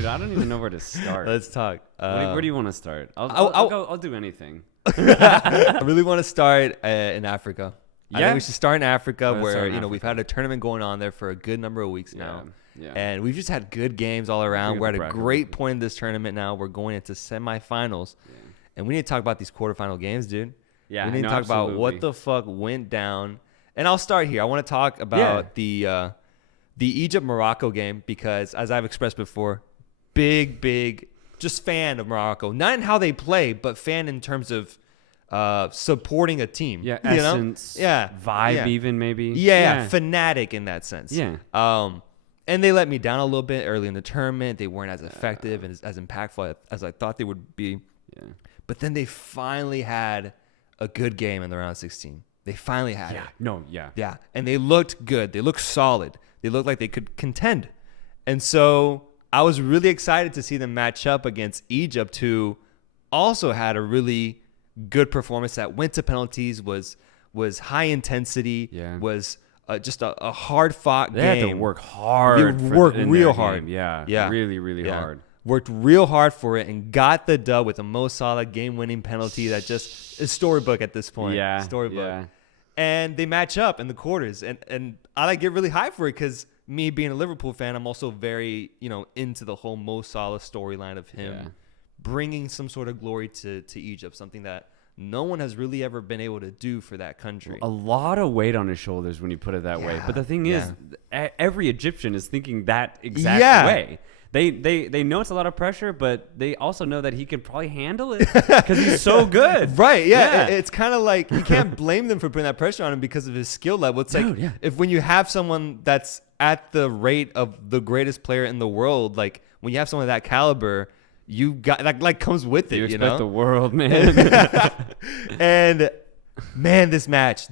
Dude, I don't even know where to start. Let's talk. Where do you want to start? I'll do anything. I really want to start in Africa. I Yeah? think we should start in Africa, Let's where start in we've had a tournament going on there for a good number of weeks now. Yeah. And we've just had good games all around. Look We're at at the a bracket. great point in this tournament now. We're going into semifinals. Yeah. And we need to talk about these quarterfinal games, dude. Yeah, we need to talk about what the fuck went down. And I'll start here. I want to talk about the Egypt-Morocco game because, as I've expressed before, big, just fan of Morocco. Not in how they play, but fan in terms of supporting a team. Yeah, you know? essence. Yeah. Vibe yeah. even maybe. Yeah, fanatic in that sense. Yeah. And they let me down a little bit early in the tournament. They weren't as effective and as impactful as I thought they would be. Yeah. But then they finally had a good game in the round of 16. They finally had it. Yeah. And they looked good. They looked solid. They looked like they could contend. And so I was really excited to see them match up against Egypt, who also had a really good performance that went to penalties, was high intensity, was just a hard-fought game. They had to work hard. They worked real hard. Yeah. Really hard. Worked real hard for it and got the dub with a Mo Salah game-winning penalty that just is storybook at this point. Yeah. Storybook. Yeah. And they match up in the quarters. And I get really hyped for it because me being a Liverpool fan, I'm also very, into the whole Mo Salah storyline of him bringing some sort of glory to Egypt, something that no one has really ever been able to do for that country. A lot of weight on his shoulders when you put it that way. But the thing is, every Egyptian is thinking that exact way. They know it's a lot of pressure, but they also know that he can probably handle it because he's so good. Right, yeah. It's kind of like you can't blame them for putting that pressure on him because of his skill level. It's like if when you have someone that's at the rate of the greatest player in the world, like when you have someone of that caliber, you got like comes with it. You expect the world, man. And man, this match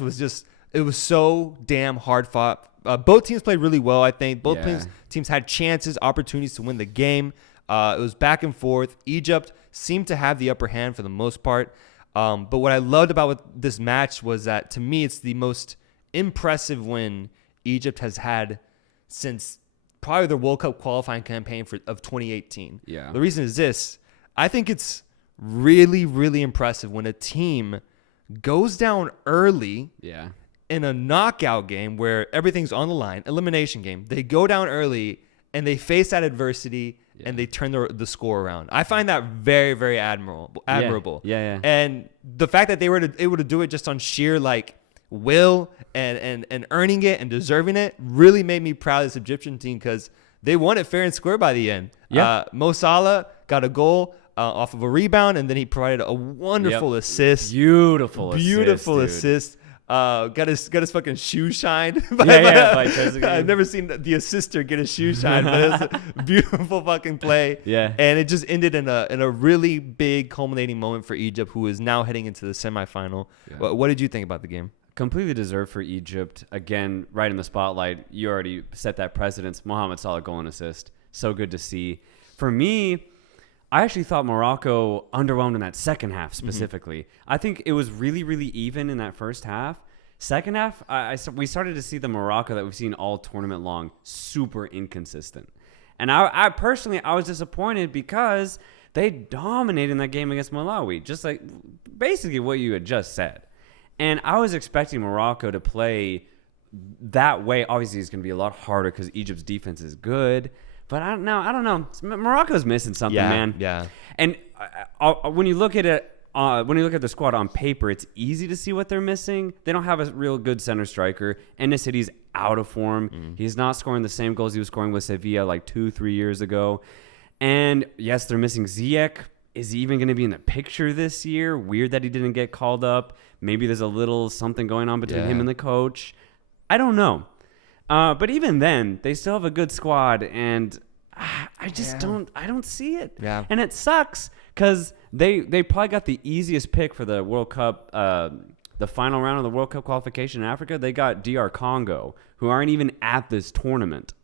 was it was so damn hard fought. Both teams played really well, I think. Both teams had chances, opportunities to win the game. It was back and forth. Egypt seemed to have the upper hand for the most part. But what I loved about this match was that, to me, it's the most impressive win Egypt has had since probably the World Cup qualifying campaign of 2018. Yeah. The reason is this. I think it's really, really impressive when a team goes down early in a knockout game where everything's on the line, elimination game. They go down early and they face that adversity and they turn the score around. I find that very, very admirable. Yeah. And the fact that they were able to do it just on sheer will and earning it and deserving it really made me proud of this Egyptian team because they won it fair and square by the end. Mo Salah got a goal off of a rebound, and then he provided a wonderful assist. Beautiful assist. Got his fucking shoe shined. By I've never seen the assister get his shoe shined, but it was a beautiful fucking play. Yeah. And it just ended in a really big culminating moment for Egypt, who is now heading into the semifinal. Yeah. What did you think about the game? Completely deserved for Egypt. Again, right in the spotlight. You already set that precedence. Mohamed Salah goal and assist. So good to see. For me, I actually thought Morocco underwhelmed in that second half specifically. I think it was really, really even in that first half. Second half, we started to see the Morocco that we've seen all tournament long, super inconsistent. And I personally, I was disappointed because they dominated in that game against Malawi, just like basically what you had just said. And I was expecting Morocco to play that way. Obviously, it's going to be a lot harder because Egypt's defense is good. But I don't know. Morocco's missing something, man. Yeah. And when you look at it, when you look at the squad on paper, it's easy to see what they're missing. They don't have a real good center striker. City's out of form. He's not scoring the same goals he was scoring with Sevilla like 2-3 years ago. And yes, they're missing Ziyech. Is he even going to be in the picture this year? Weird that he didn't get called up. Maybe there's a little something going on between him and the coach. I don't know. But even then, they still have a good squad, and I just don't see it. Yeah. And it sucks because they probably got the easiest pick for the World Cup, the final round of the World Cup qualification in Africa. They got DR Congo, who aren't even at this tournament.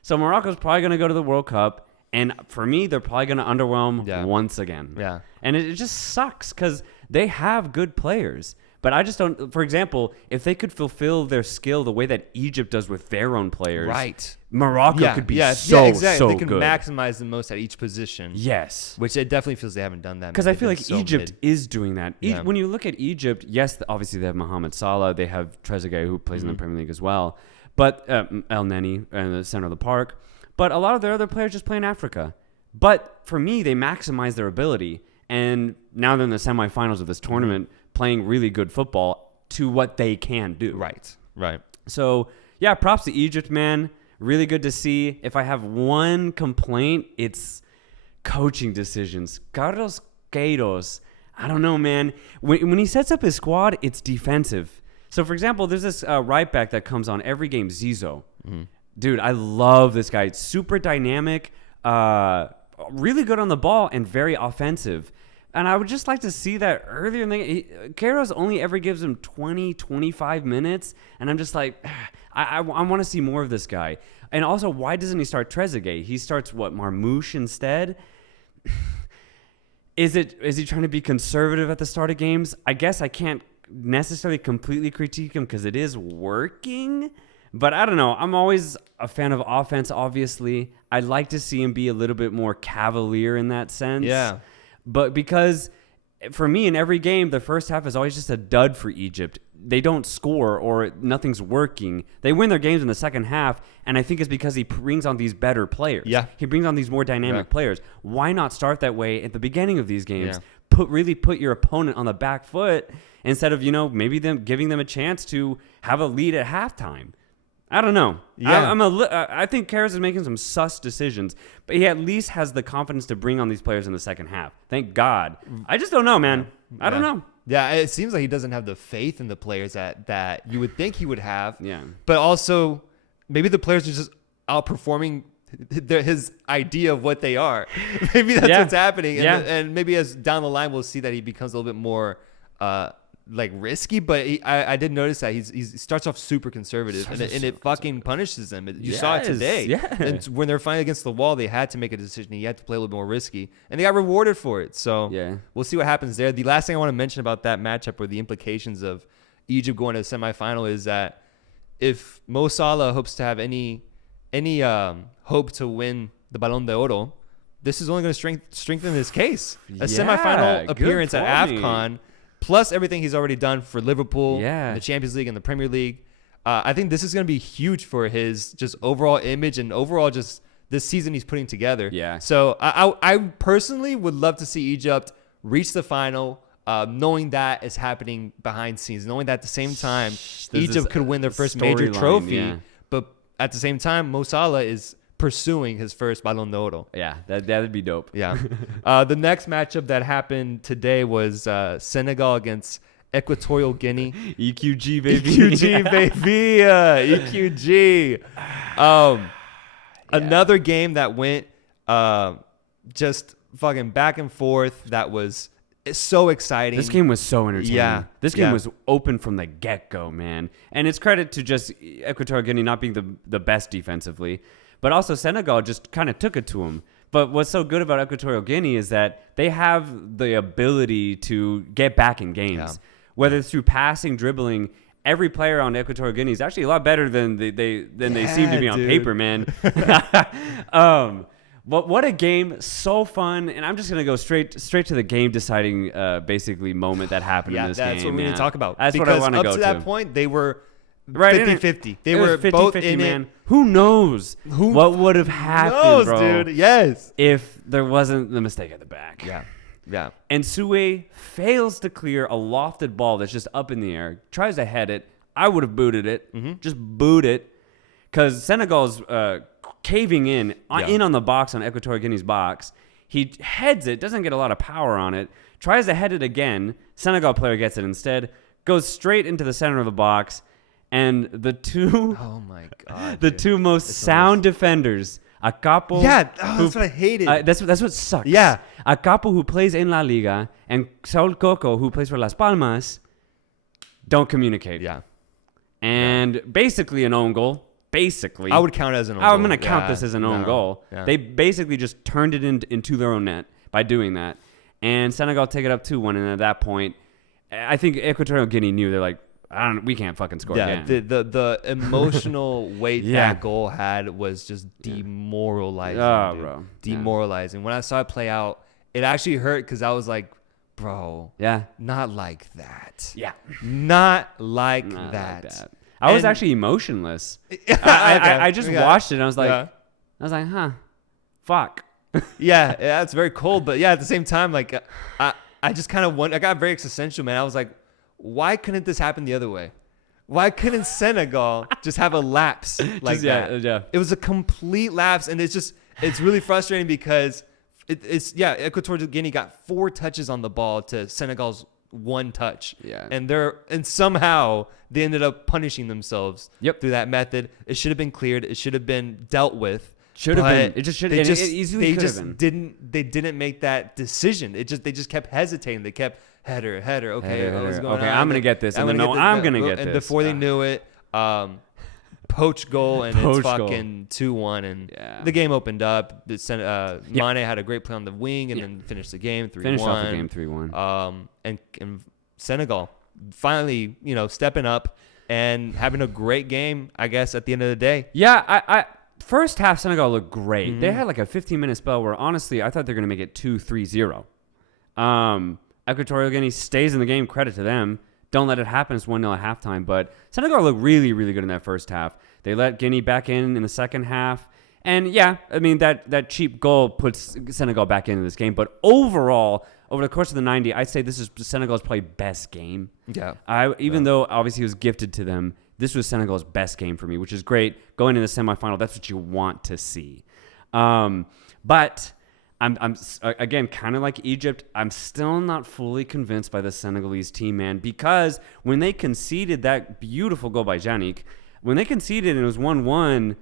So Morocco's probably going to go to the World Cup. And for me, they're probably going to underwhelm once again. Yeah. And it just sucks because they have good players. But I just don't. For example, if they could fulfill their skill the way that Egypt does with their own players, right? Morocco could be exactly. so They can good. maximize the most at each position. Yes. Which it definitely feels they haven't done that. Because I feel like Egypt is doing that. Yeah. When you look at Egypt, yes, obviously they have Mohamed Salah. They have Trezeguet, who plays in the Premier League as well. But El Neni in the center of the park. But a lot of their other players just play in Africa. But for me, they maximize their ability. And now they're in the semifinals of this tournament, playing really good football to what they can do. Right. So, yeah, props to Egypt, man. Really good to see. If I have one complaint, it's coaching decisions. Carlos Queiroz, I don't know, man. When he sets up his squad, it's defensive. So, for example, there's this right back that comes on every game, Zizou. Dude, I love this guy. It's super dynamic, really good on the ball, and very offensive. And I would just like to see that earlier in the game. Queiroz only ever gives him 20, 25 minutes. And I'm just like, I want to see more of this guy. And also, why doesn't he start Trezeguet? He starts, Marmouche instead? Is he trying to be conservative at the start of games? I guess I can't necessarily completely critique him because it is working. But I don't know. I'm always a fan of offense, obviously. I'd like to see him be a little bit more cavalier in that sense. Yeah. But because for me, in every game, the first half is always just a dud for Egypt. They don't score or nothing's working. They win their games in the second half, and I think it's because he brings on these better players. Yeah. He brings on these more dynamic players. Why not start that way at the beginning of these games? Yeah. Really put your opponent on the back foot instead of, maybe giving them a chance to have a lead at halftime. I don't know. Yeah. I think Queiroz is making some sus decisions, but he at least has the confidence to bring on these players in the second half. Thank God. I just don't know, man. I don't know. Yeah, it seems like he doesn't have the faith in the players that you would think he would have. Yeah. But also, maybe the players are just outperforming his idea of what they are. Maybe that's what's happening. And maybe as down the line, we'll see that he becomes a little bit more risky, but I did notice that he starts off super conservative, and it fucking punishes them. You saw it today. Yeah. And when they're fighting against the wall, they had to make a decision. He had to play a little more risky, and they got rewarded for it. So we'll see what happens there. The last thing I want to mention about that matchup or the implications of Egypt going to the semifinal is that if Mo Salah hopes to have any hope to win the Ballon d'Oro, this is only going to strengthen his case. A semifinal appearance at AFCON, plus everything he's already done for Liverpool, the Champions League and the Premier League. I think this is going to be huge for his just overall image and overall just this season he's putting together. Yeah. So I personally would love to see Egypt reach the final, knowing that is happening behind scenes, knowing that at the same time Egypt could win their first major trophy, but at the same time Mo Salah is pursuing his first Ballon d'Oro. Yeah, that'd be dope. Yeah. The next matchup that happened today was Senegal against Equatorial Guinea. EQG, baby. EQG, baby. EQG. Another game that went just fucking back and forth that was so exciting. This game was so entertaining. Yeah. This game was open from the get-go, man. And it's credit to just Equatorial Guinea not being the best defensively. But also Senegal just kind of took it to them. But what's so good about Equatorial Guinea is that they have the ability to get back in games. Yeah. Whether it's through passing, dribbling, every player on Equatorial Guinea is actually a lot better than they seem to be on paper, man. What a game. So fun. And I'm just going to go straight to the game deciding basically moment that happened in this game. That's what we need to talk about. That's what I want to go to. Up to that point, they were 50-50. They were 50-50, both in man. Who knows what would have happened, bro? Dude. Yes. If there wasn't the mistake at the back. Yeah. And Sue fails to clear a lofted ball that's just up in the air. Tries to head it. I would have booted it. Just boot it. Because Senegal's caving in on the box, on Equatorial Guinea's box. He heads it. Doesn't get a lot of power on it. Tries to head it again. Senegal player gets it instead. Goes straight into the center of the box. And the two, two most sound defenders, Acapo. Yeah, that's what I hated. That's what sucks. Yeah, Acapo, who plays in La Liga, and Saul Coco, who plays for Las Palmas, don't communicate. Yeah, and basically an own goal. Basically, I would count it as an own goal. I'm going to count this as an own goal. Yeah. They basically just turned it into their own net by doing that, and Senegal take it up 2-1, and at that point, I think Equatorial Guinea knew. They're like, we can't fucking score again. The emotional weight that goal had was just demoralizing. Oh, bro. Demoralizing. When I saw it play out, it actually hurt because I was like, bro, not like that. Yeah. Not like that. I was actually emotionless. I just watched it and I was like, huh, fuck. Yeah, it's very cold, but at the same time, like I just kind of I got very existential, man. I was like, why couldn't this happen the other way? Why couldn't Senegal just have a lapse like that? Yeah. It was a complete lapse, and it's really frustrating because Equatorial Guinea got 4 touches on the ball to Senegal's 1 touch. Yeah. And somehow they ended up punishing themselves through that method. It should have been cleared. It should have been dealt with. Should have been. It just should. It easily could have been. They didn't make that decision. They just kept hesitating. They kept header. Okay, what's going on? I'm gonna get this. I'm gonna get this. And before they knew it, poach goal, and it's fucking 2-1, and the game opened up. Mane had a great play on the wing, and then finished the game 3-1. Finished off the game 3-1. And Senegal finally, stepping up and having a great game, I guess, at the end of the day. Yeah, I first half Senegal looked great. Mm-hmm. They had like a 15-minute spell where honestly I thought they were gonna make it 2-3-0. Equatorial Guinea stays in the game. Credit to them. Don't let it happen. It's 1-0 at halftime. But Senegal looked really, really good in that first half. They let Guinea back in the second half. And that cheap goal puts Senegal back into this game. But overall, over the course of the 90, I'd say this is Senegal's probably best game. Yeah. Even though obviously it was gifted to them, this was Senegal's best game for me, which is great. Going into the semifinal, that's what you want to see. But I'm again, kind of like Egypt, I'm still not fully convinced by the Senegalese team, man, because when they conceded that beautiful goal by Yannick, when they conceded and it was 1-1,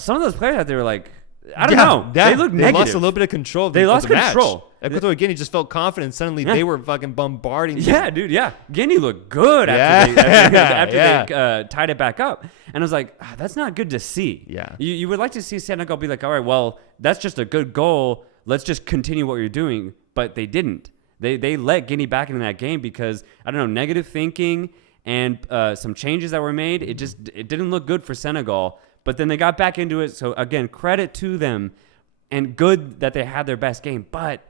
some of those players out there were like, I don't know. They looked negative. They lost a little bit of control. They lost control. Equatorial Guinea just felt confident. Suddenly they were fucking bombarding. Yeah, dude. Yeah. Guinea looked good after they tied it back up. And I was like, that's not good to see. Yeah. You would like to see Senegal be like, all right, well, that's just a good goal. Let's just continue what you're doing. But they didn't. They let Guinea back into that game because, I don't know, negative thinking and some changes that were made. It didn't look good for Senegal. But then they got back into it. So, again, credit to them. And good that they had their best game. But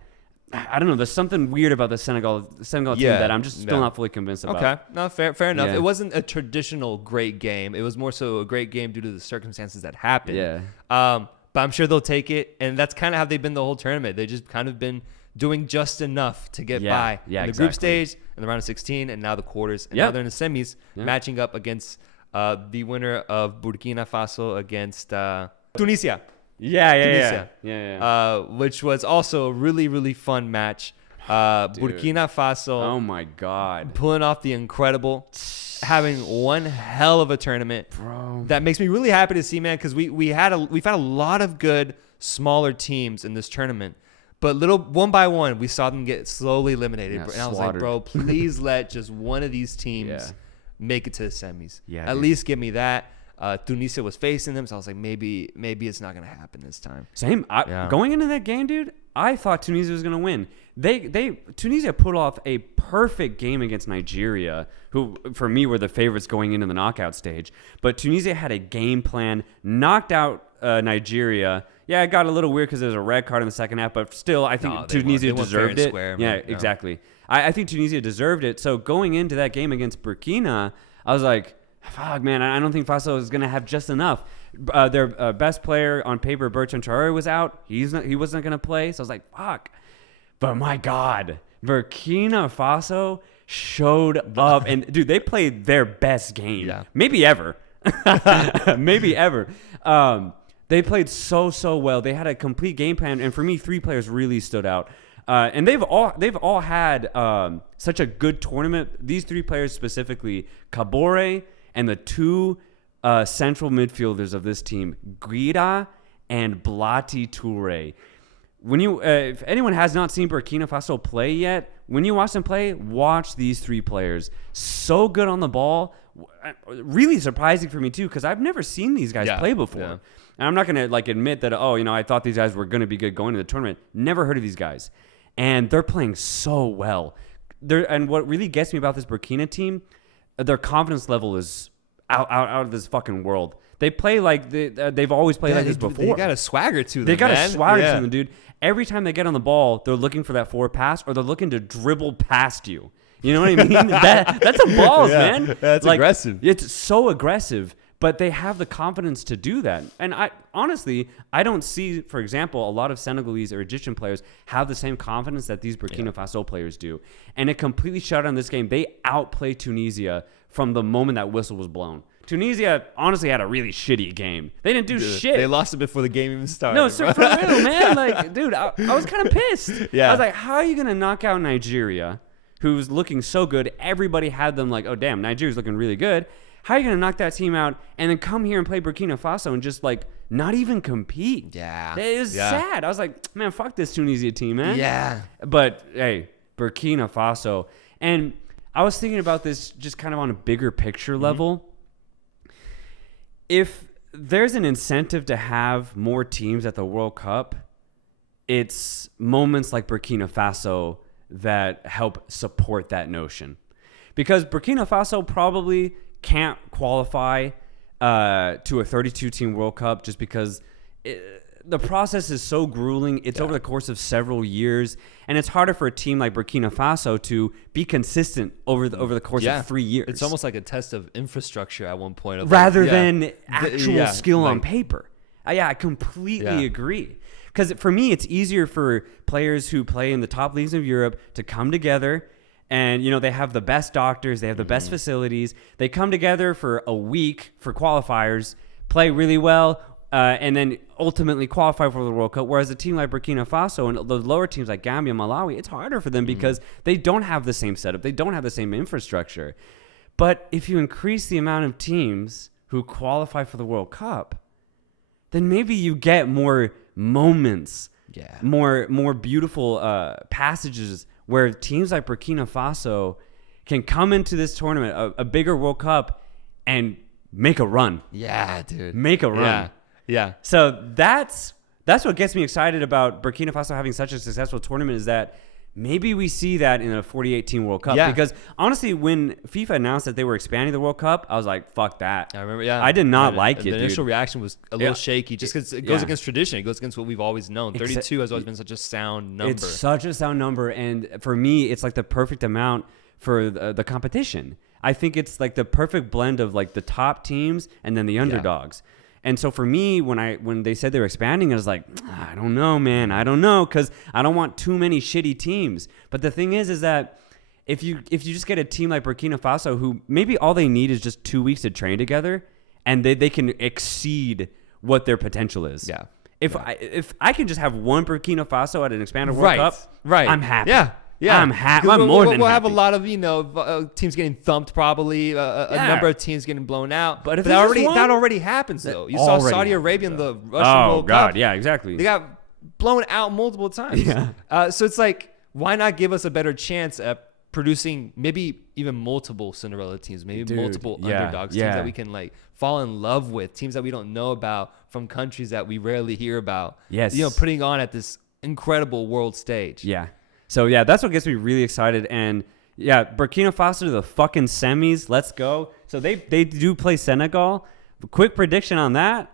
I don't know. There's something weird about the Senegal team that I'm just still not fully convinced about. Okay. No, fair enough. Yeah. It wasn't a traditional great game. It was more so a great game due to the circumstances that happened. Yeah. But I'm sure they'll take it. And that's kind of how they've been the whole tournament. They just kind of been doing just enough to get by. Yeah, in the group stage, in the round of 16, and now the quarters. And now they're in the semis, matching up against the winner of Burkina Faso against Tunisia. Yeah. Which was also a really, really fun match. Burkina Faso. Oh my God. Pulling off the incredible, having one hell of a tournament. Bro. That makes me really happy to see, man, because we've had a lot of good smaller teams in this tournament. But one by one, we saw them get slowly eliminated. And I was like, bro, please let just one of these teams make it to the semis. Yeah, At least give me that. Tunisia was facing them, so I was like, maybe it's not gonna happen this time. Same. Going into that game, dude, I thought Tunisia was gonna win. Tunisia put off a perfect game against Nigeria, who for me were the favorites going into the knockout stage. But Tunisia had a game plan, knocked out Nigeria. Yeah, it got a little weird because there was a red card in the second half, but still, I think Tunisia deserved it. Square, yeah, exactly. I think Tunisia deserved it. So going into that game against Burkina, I was like, fuck, man, I don't think Faso is going to have just enough. Their best player on paper, Bertrand Traore, was out. He wasn't going to play. So I was like, fuck. But my God, Burkina Faso showed up. And, dude, they played their best game. Yeah. Maybe ever. Maybe ever. They played so well. They had a complete game plan. And for me, 3 players really stood out. And they've all had such a good tournament. These 3 players specifically, Kabore and the 2 central midfielders of this team, Guida and Blati Toure. When if anyone has not seen Burkina Faso play yet, when you watch them play, watch these 3 players. So good on the ball. Really surprising for me too, because I've never seen these guys play before. Yeah. And I'm not gonna admit that. I thought these guys were gonna be good going to the tournament. Never heard of these guys, and they're playing so well. and what really gets me about this Burkina team, their confidence level is out of this fucking world. They play like they've always played like this before. They got a swagger to them. They got a swagger to them, dude. Every time they get on the ball, they're looking for that forward pass, or they're looking to dribble past you. You know what I mean? That's a balls, man. That's like, aggressive. It's so aggressive, but they have the confidence to do that. And I honestly don't see, for example, a lot of Senegalese or Egyptian players have the same confidence that these Burkina Faso players do. And it completely shut down this game. They outplayed Tunisia from the moment that whistle was blown. Tunisia honestly had a really shitty game. They didn't do shit. They lost it before the game even started. No, so for real, man. Like, dude, I was kind of pissed. Yeah. I was like, how are you going to knock out Nigeria, who's looking so good? Everybody had them like, oh, damn, Nigeria's looking really good. How are you going to knock that team out and then come here and play Burkina Faso and just, like, not even compete? Yeah. It is sad. I was like, man, fuck this Tunisia team, man. Yeah. But, hey, Burkina Faso. And I was thinking about this just kind of on a bigger picture level. If there's an incentive to have more teams at the World Cup, it's moments like Burkina Faso that help support that notion. Because Burkina Faso probably can't qualify to a 32-team World Cup just because the process is so grueling. It's over the course of several years, and it's harder for a team like Burkina Faso to be consistent over the course of 3 years. It's almost like a test of infrastructure at one point. Rather than actual skill on paper. I completely agree. Because for me, it's easier for players who play in the top leagues of Europe to come together. And, you know, they have the best doctors. They have the best facilities. They come together for a week for qualifiers, play really well, and then ultimately qualify for the World Cup. Whereas a team like Burkina Faso and the lower teams like Gambia, Malawi, it's harder for them because they don't have the same setup. They don't have the same infrastructure. But if you increase the amount of teams who qualify for the World Cup, then maybe you get more moments, more beautiful passages where teams like Burkina Faso can come into this tournament, a bigger World Cup, and make a run. Yeah, dude. Make a run. Yeah. So that's what gets me excited about Burkina Faso having such a successful tournament, is that maybe we see that in a 48-team World Cup. Because honestly, when FIFA announced that they were expanding the World Cup, I was like, fuck that. I remember, I did not like it, The initial reaction was a little shaky just because it goes against tradition. It goes against what we've always known. 32 has always been such a sound number. It's such a sound number. And for me, it's like the perfect amount for the competition. I think it's like the perfect blend of like the top teams and then the underdogs. And so for me, when they said they were expanding, I was like, I don't know, man. I don't know, because I don't want too many shitty teams. But the thing is that if you just get a team like Burkina Faso, who maybe all they need is just 2 weeks to train together, and they can exceed what their potential is. Yeah. If I can just have one Burkina Faso at an expanded World Cup, I'm happy. Yeah, I'm happy. I'm more than happy. We'll have a lot of teams getting thumped, probably a number of teams getting blown out. But if that already happens, though. You saw Saudi Arabia in the Russian World Cup. Oh God, yeah, exactly. They got blown out multiple times. Yeah. So it's like, why not give us a better chance at producing maybe even multiple Cinderella teams, maybe multiple underdogs, teams that we can like fall in love with, teams that we don't know about from countries that we rarely hear about. Yes. Putting on at this incredible world stage. Yeah. So, that's what gets me really excited. And, Burkina Faso to the fucking semis. Let's go. So, they do play Senegal. Quick prediction on that.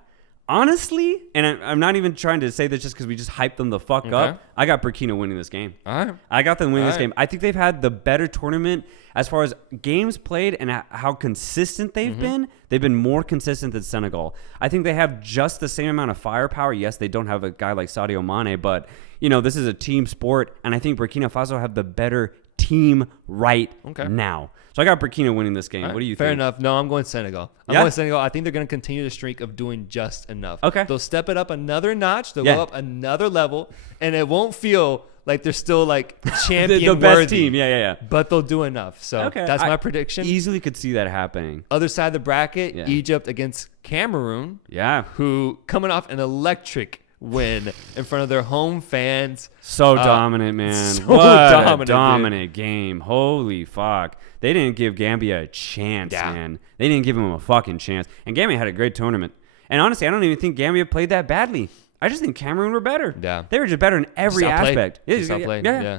Honestly, and I'm not even trying to say this just because we just hyped them the fuck up. I got Burkina winning this game. All right. I got them winning this game. I think they've had the better tournament as far as games played and how consistent they've been. They've been more consistent than Senegal. I think they have just the same amount of firepower. Yes, they don't have a guy like Sadio Mane, but, this is a team sport, and I think Burkina Faso have the better team right now. So I got Burkina winning this game. What do you think? Fair enough. No, I'm going Senegal. I'm going Senegal. I think they're going to continue the streak of doing just enough. Okay. They'll step it up another notch. They'll go up another level, and it won't feel like they're still like champion the best team. Yeah. But they'll do enough. So that's my prediction. Easily could see that happening. Other side of the bracket, Egypt against Cameroon. Yeah. Who coming off an electric win in front of their home fans. So dominant, man. What a dominant game. Holy fuck. They didn't give Gambia a chance, man. They didn't give them a fucking chance. And Gambia had a great tournament. And honestly, I don't even think Gambia played that badly. I just think Cameroon were better. Yeah. They were just better in every aspect. Yeah.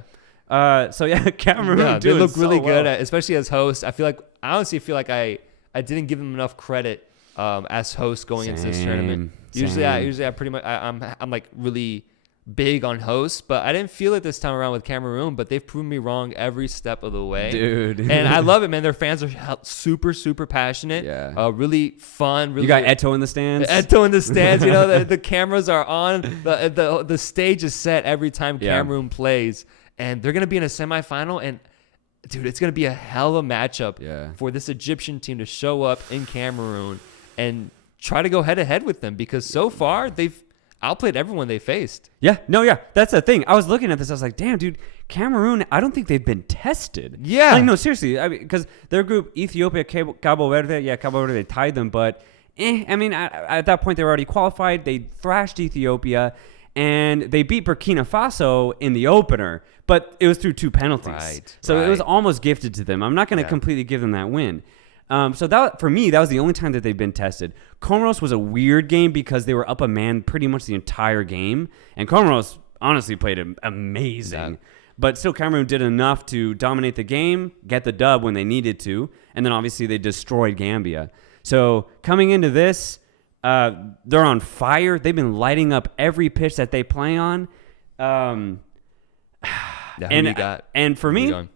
So yeah, Cameroon. Yeah, they look really so good, well. especially as hosts. I honestly feel like I didn't give them enough credit as hosts going into this tournament. Usually I pretty much I'm like really big on hosts, but I didn't feel it this time around with Cameroon. But they've proven me wrong every step of the way, dude. And I love it, man. Their fans are super passionate. Yeah. Really fun. Really, You got Eto in the stands. Eto in the stands. You know, the cameras are on. The stage is set every time Cameroon plays, and they're gonna be in a semifinal. And dude, it's gonna be a hell of a matchup for this Egyptian team to show up in Cameroon and try to go head to head with them, because so far they've outplayed everyone they faced. Yeah, that's the thing. I was looking at this. I was like, damn, dude, Cameroon, I don't think they've been tested. Yeah. Like, no, seriously. I mean, because their group, Ethiopia, Cabo Verde, Cabo Verde, they tied them. But, I mean, at that point, they were already qualified. They thrashed Ethiopia, and they beat Burkina Faso in the opener. But it was through 2 penalties. So it was almost gifted to them. I'm not going to completely give them that win. So that, for me, that was the only time that they've been tested. Comoros was a weird game because they were up a man pretty much the entire game. And Comoros honestly played amazing. Yeah. But still, Cameroon did enough to dominate the game, get the dub when they needed to. And then obviously they destroyed Gambia. So coming into this, they're on fire. They've been lighting up every pitch that they play on. And for me,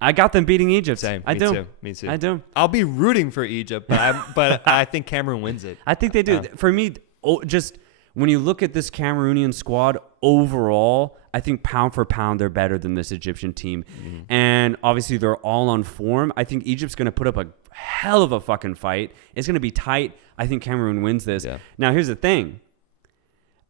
I got them beating Egypt. Same. Me too. I do. I'll be rooting for Egypt, but I think Cameroon wins it. I think they do. For me, just when you look at this Cameroonian squad overall, I think pound for pound they're better than this Egyptian team. Mm-hmm. And obviously they're all on form. I think Egypt's going to put up a hell of a fucking fight. It's going to be tight. I think Cameroon wins this. Yeah. Now, here's the thing.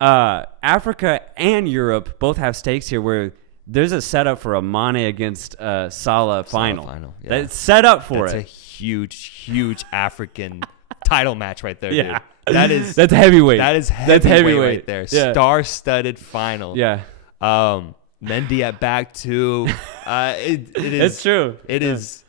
Africa and Europe both have stakes here where there's a setup for a Mane against Salah final. Yeah. That's set up for That's it. That's a huge African title match right there, yeah. dude. That's heavyweight. That's heavyweight right there. Yeah. Star-studded final. Yeah. Mendy at back two. It is. It's true. It is.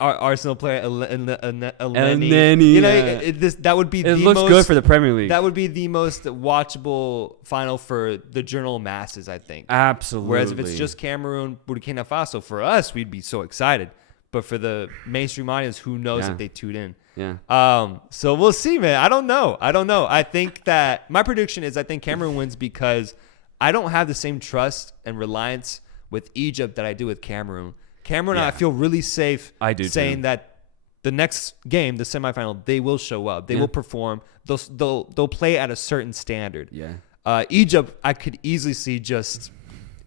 Arsenal player Elneny. You know, that would be. It looks good for the Premier League. That would be the most watchable final for the general masses, I think. Absolutely. Whereas if it's just Cameroon, Burkina Faso, for us, we'd be so excited. But for the mainstream audience, who knows if they tune in? Yeah. So we'll see, man. I don't know. I think that my prediction is I think Cameroon wins because I don't have the same trust and reliance with Egypt that I do with Cameroon. Cameroon, I feel really safe saying that the next game, the semifinal, they will show up. They will perform. They'll play at a certain standard. Yeah. Egypt, I could easily see just,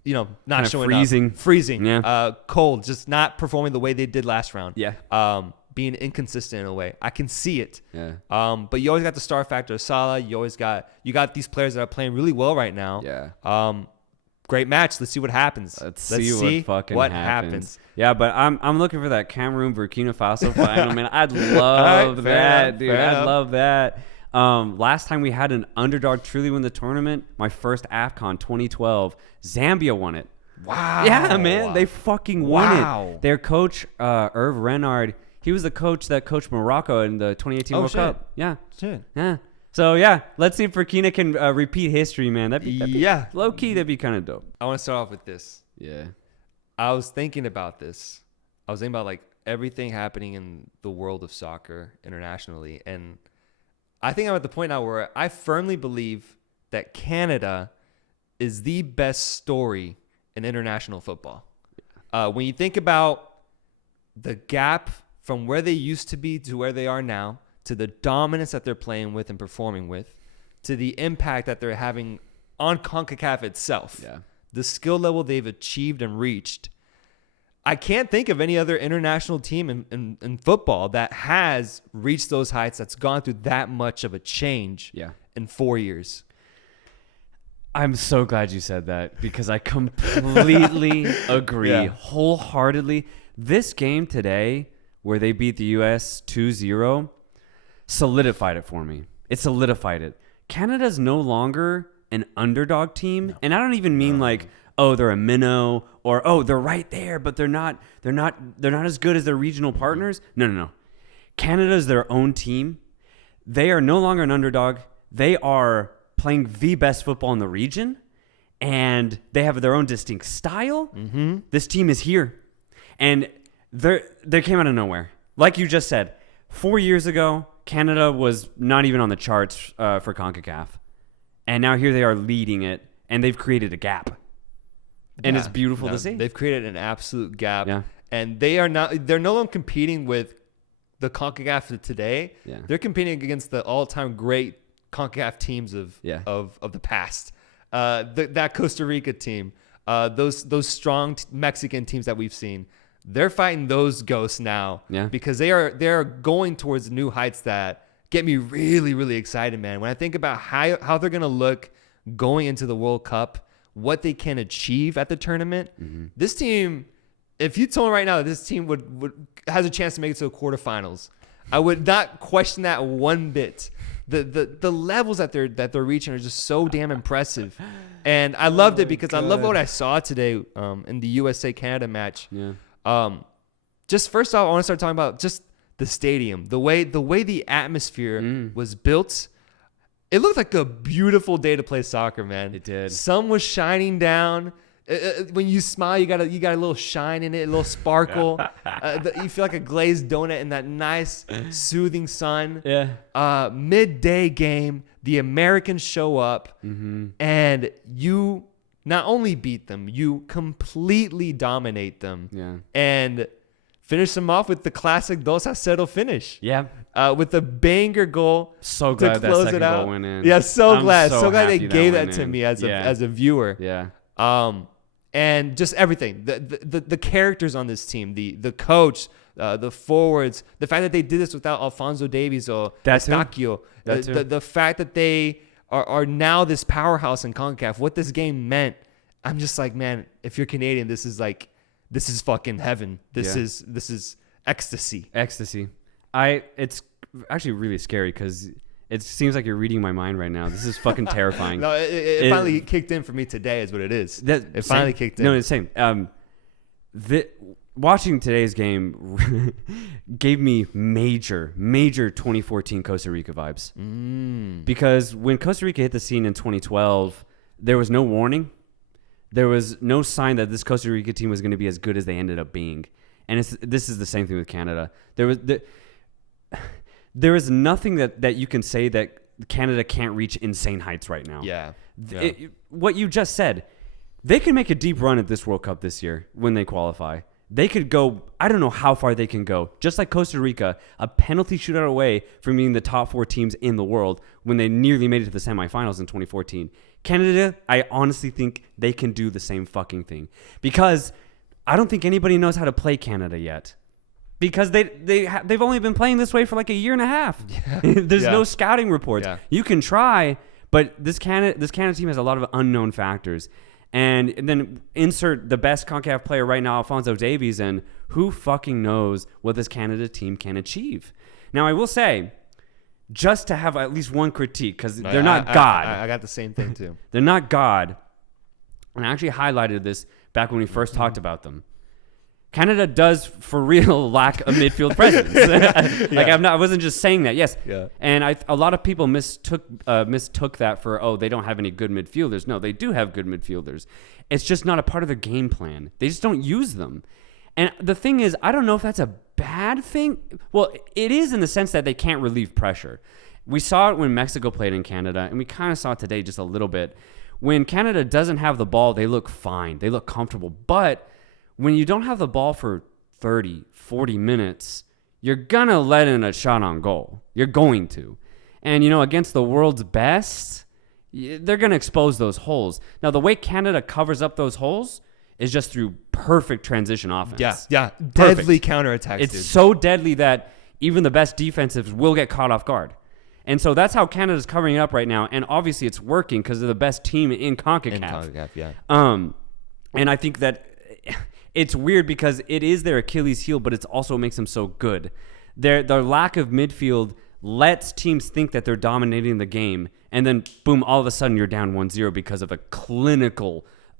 not kind showing freezing. up. Freezing. Cold. Just not performing the way they did last round. Yeah. Being inconsistent in a way. I can see it. Yeah. But you always got the star factor of Salah. You got these players that are playing really well right now. Yeah. Great match. Let's see what happens. Let's see what happens. Yeah, but I'm looking for that Cameroon Burkina Faso final, man. I'd love that, dude. I'd love that. Last time we had an underdog truly win the tournament, my first AFCON 2012, Zambia won it. Wow. Yeah, man. They fucking won it. Their coach, Hervé Renard, he was the coach that coached Morocco in the 2018 World Cup. Yeah. Shit. Yeah. So, yeah, let's see if Burkina can repeat history, man. That'd be low-key, that'd be kind of dope. I want to start off with this. Yeah. I was thinking about this. I was thinking about, like, everything happening in the world of soccer internationally. And I think I'm at the point now where I firmly believe that Canada is the best story in international football. When you think about the gap from where they used to be to where they are now, to the dominance that they're playing with and performing with, to the impact that they're having on CONCACAF itself, the skill level they've achieved and reached. I can't think of any other international team in football that has reached those heights, that's gone through that much of a change in 4 years. I'm so glad you said that because I completely agree wholeheartedly. This game today where they beat the U.S. 2-0 solidified it for me. It solidified it. Canada's no longer an underdog team. And I don't even mean like, oh, they're a minnow or, oh, they're right there, but they're not as good as their regional partners. No. Canada's their own team. They are no longer an underdog. They are playing the best football in the region. and they have their own distinct style. Mm-hmm. This team is here, and they came out of nowhere. Like you just said, 4 years ago, Canada was not even on the charts for CONCACAF, and now here they are leading it, and they've created a gap, and it's beautiful to see. They've created an absolute gap, Yeah. and they're no longer competing with the CONCACAF of today. Yeah. They're competing against the all-time great CONCACAF teams of the past. That Costa Rica team, those strong Mexican teams that we've seen, they're fighting those ghosts now. Yeah. Because they are going towards new heights that get me really, really excited, man. When I think about how they're gonna look going into the World Cup, what they can achieve at the tournament, this team. If you told me right now that this team has a chance to make it to the quarterfinals, I would not question that one bit. The levels that they're reaching are just so damn impressive, and I loved it because I love what I saw today in the USA-Canada match. Yeah. Just first off, I want to start talking about just the stadium, the way the atmosphere was built. It looked like a beautiful day to play soccer, man. It did. Sun was shining down. When you smile, you got a little shine in it, a little sparkle. You feel like a glazed donut in that nice, soothing sun. Yeah. Midday game, the Americans show up, and you not only beat them, you completely dominate them. Yeah. And finish them off with the classic 2-0 finish. Yeah. With a banger goal. So glad to that close second it out. goal went in. Yeah, so glad they happy gave that went to in. me as a viewer. Yeah. And just everything, the characters on this team, the coach, the forwards, the fact that they did this without Alphonso Davies or Eustachio, the fact that they are now this powerhouse in CONCACAF, what this game meant. I'm just like, man, if you're Canadian, this is fucking heaven. This is ecstasy. Ecstasy. It's actually really scary because it seems like you're reading my mind right now. This is fucking terrifying. No, it finally kicked in for me today is what it is. It finally kicked in. No, it's the same. Watching today's game gave me major 2014 Costa Rica vibes. Because when Costa Rica hit the scene in 2012, there was no warning. There was no sign that this Costa Rica team was going to be as good as they ended up being. And this is the same thing with Canada. There is nothing that you can say that Canada can't reach insane heights right now. Yeah. What you just said, they can make a deep run at this World Cup this year when they qualify. They could go, I don't know how far they can go. Just like Costa Rica, a penalty shootout away from being the top 4 teams in the world when they nearly made it to the semifinals in 2014. Canada, I honestly think they can do the same fucking thing. Because I don't think anybody knows how to play Canada yet. Because they've only been playing this way for like a year and a half. Yeah. There's no scouting reports. Yeah. You can try, but this Canada team has a lot of unknown factors. And then insert the best CONCACAF player right now, Alphonso Davies, and who fucking knows what this Canada team can achieve. Now, I will say, just to have at least one critique, because they're not God. I got the same thing too. They're not God. And I actually highlighted this back when we first talked about them. Canada does, for real, lack a midfield presence. I wasn't just saying that. Yes. Yeah. And a lot of people mistook that for, they don't have any good midfielders. No, they do have good midfielders. It's just not a part of their game plan. They just don't use them. And the thing is, I don't know if that's a bad thing. Well, it is in the sense that they can't relieve pressure. We saw it when Mexico played in Canada, and we kind of saw it today just a little bit. When Canada doesn't have the ball, they look fine. They look comfortable. But when you don't have the ball for 30, 40 minutes, you're going to let in a shot on goal. You're going to. And, against the world's best, they're going to expose those holes. Now, the way Canada covers up those holes is just through perfect transition offense. Yeah. Deadly counterattacks. It's so deadly that even the best defensives will get caught off guard. And so that's how Canada's covering it up right now. And obviously it's working because they're the best team in CONCACAF. In CONCACAF, yeah. And I think that it's weird because it is their Achilles heel, but it also makes them so good. Their lack of midfield lets teams think that they're dominating the game. And then, boom, all of a sudden you're down 1-0 because of a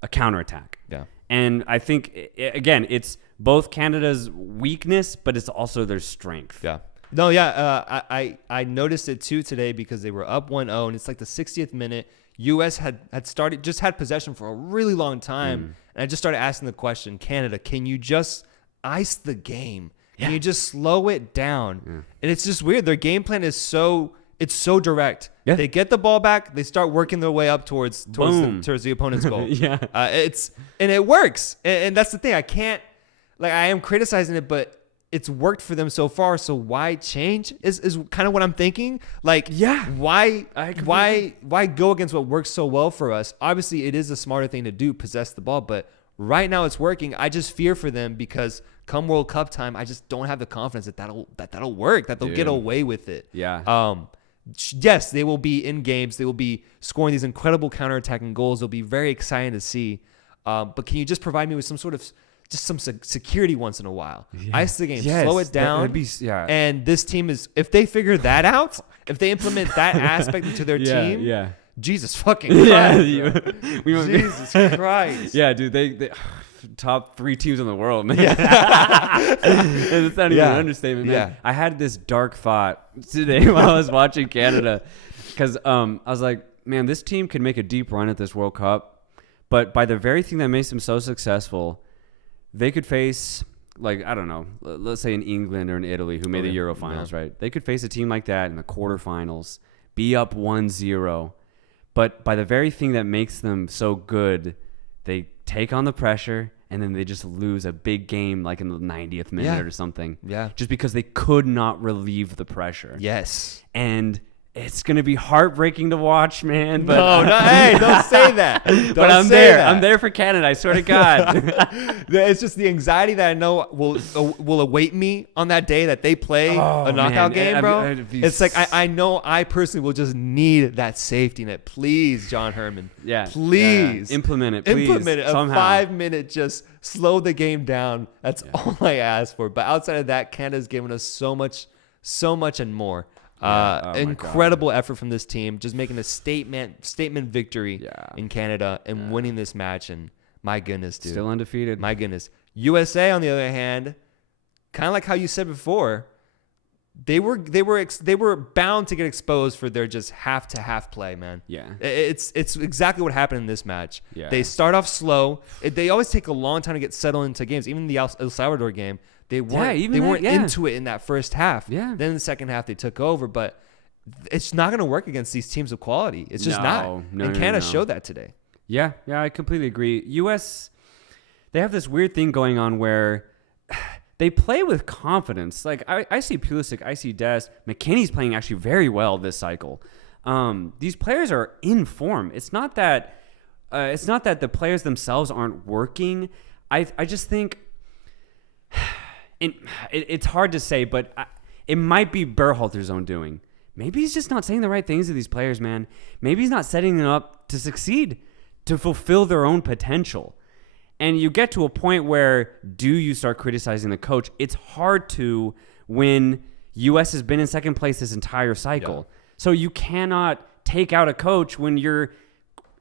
counterattack. Yeah. And I think, again, it's both Canada's weakness, but it's also their strength. Yeah. No, yeah, I noticed it too today because they were up 1-0, and it's like the 60th minute. U.S. had had possession for a really long time, and I just started asking the question, Canada, can you just ice the game? Can you just slow it down? And it's just weird. Their game plan is so direct. Yeah. They get the ball back, they start working their way up towards the opponent's goal. And it works. And that's the thing. I am criticizing it, but it's worked for them so far. So why change is kind of what I'm thinking. Like, why go against what works so well for us? Obviously, it is a smarter thing to do, possess the ball. But right now, it's working. I just fear for them because come World Cup time, I just don't have the confidence that'll work, that they'll get away with it. Yeah. Yes, they will be in games. They will be scoring these incredible counterattacking goals. They'll be very exciting to see. But can you just provide me with some sort of some security once in a while? Ice the game, slow it down. And this team is, if they figure that out, if they implement that aspect into their team, Jesus fucking Christ. Jesus Christ. Yeah, dude, they top 3 teams in the world, man. And it's not even an understatement, man. I had this dark thought today while I was watching Canada because I was like, man, this team could make a deep run at this World Cup, but by the very thing that makes them so successful, they could face, like, I don't know, let's say in England or in Italy, who made the Euro finals, right? They could face a team like that in the quarterfinals, be up 1-0. But by the very thing that makes them so good, they take on the pressure, and then they just lose a big game like in the 90th minute or something. Yeah. Just because they could not relieve the pressure. Yes. And it's going to be heartbreaking to watch, man. But hey, don't say that. But I'm there. I'm there for Canada. I swear to God. It's just the anxiety that I know will await me on that day that they play a knockout game, bro. It's like I know I personally will just need that safety net. Please, John Herman. Yeah. Please. Implement it, please. Implement it. Somehow. A 5-minute just slow the game down. That's all I ask for. But outside of that, Canada's given us so much and more. Incredible effort from this team, just making a statement victory in Canada and winning this match. And my goodness, dude, still undefeated. My goodness. USA, on the other hand, kind of like how you said before, they were bound to get exposed for their just half to half play, man. Yeah, it's exactly what happened in this match. Yeah, they start off slow. They always take a long time to get settled into games. Even the El Salvador game. They weren't into it in that first half. Yeah. Then in the second half, they took over. But it's not going to work against these teams of quality. It's just not. And Canada showed that today. Yeah, I completely agree. U.S., they have this weird thing going on where they play with confidence. Like, I see Pulisic, I see Des. McKinney's playing actually very well this cycle. These players are in form. It's not that the players themselves aren't working. I just think... It's hard to say, but it might be Berhalter's own doing. Maybe he's just not saying the right things to these players, man. Maybe he's not setting them up to succeed, to fulfill their own potential. And you get to a point where do you start criticizing the coach? It's hard to when U.S. has been in second place this entire cycle. Yeah. So you cannot take out a coach when you're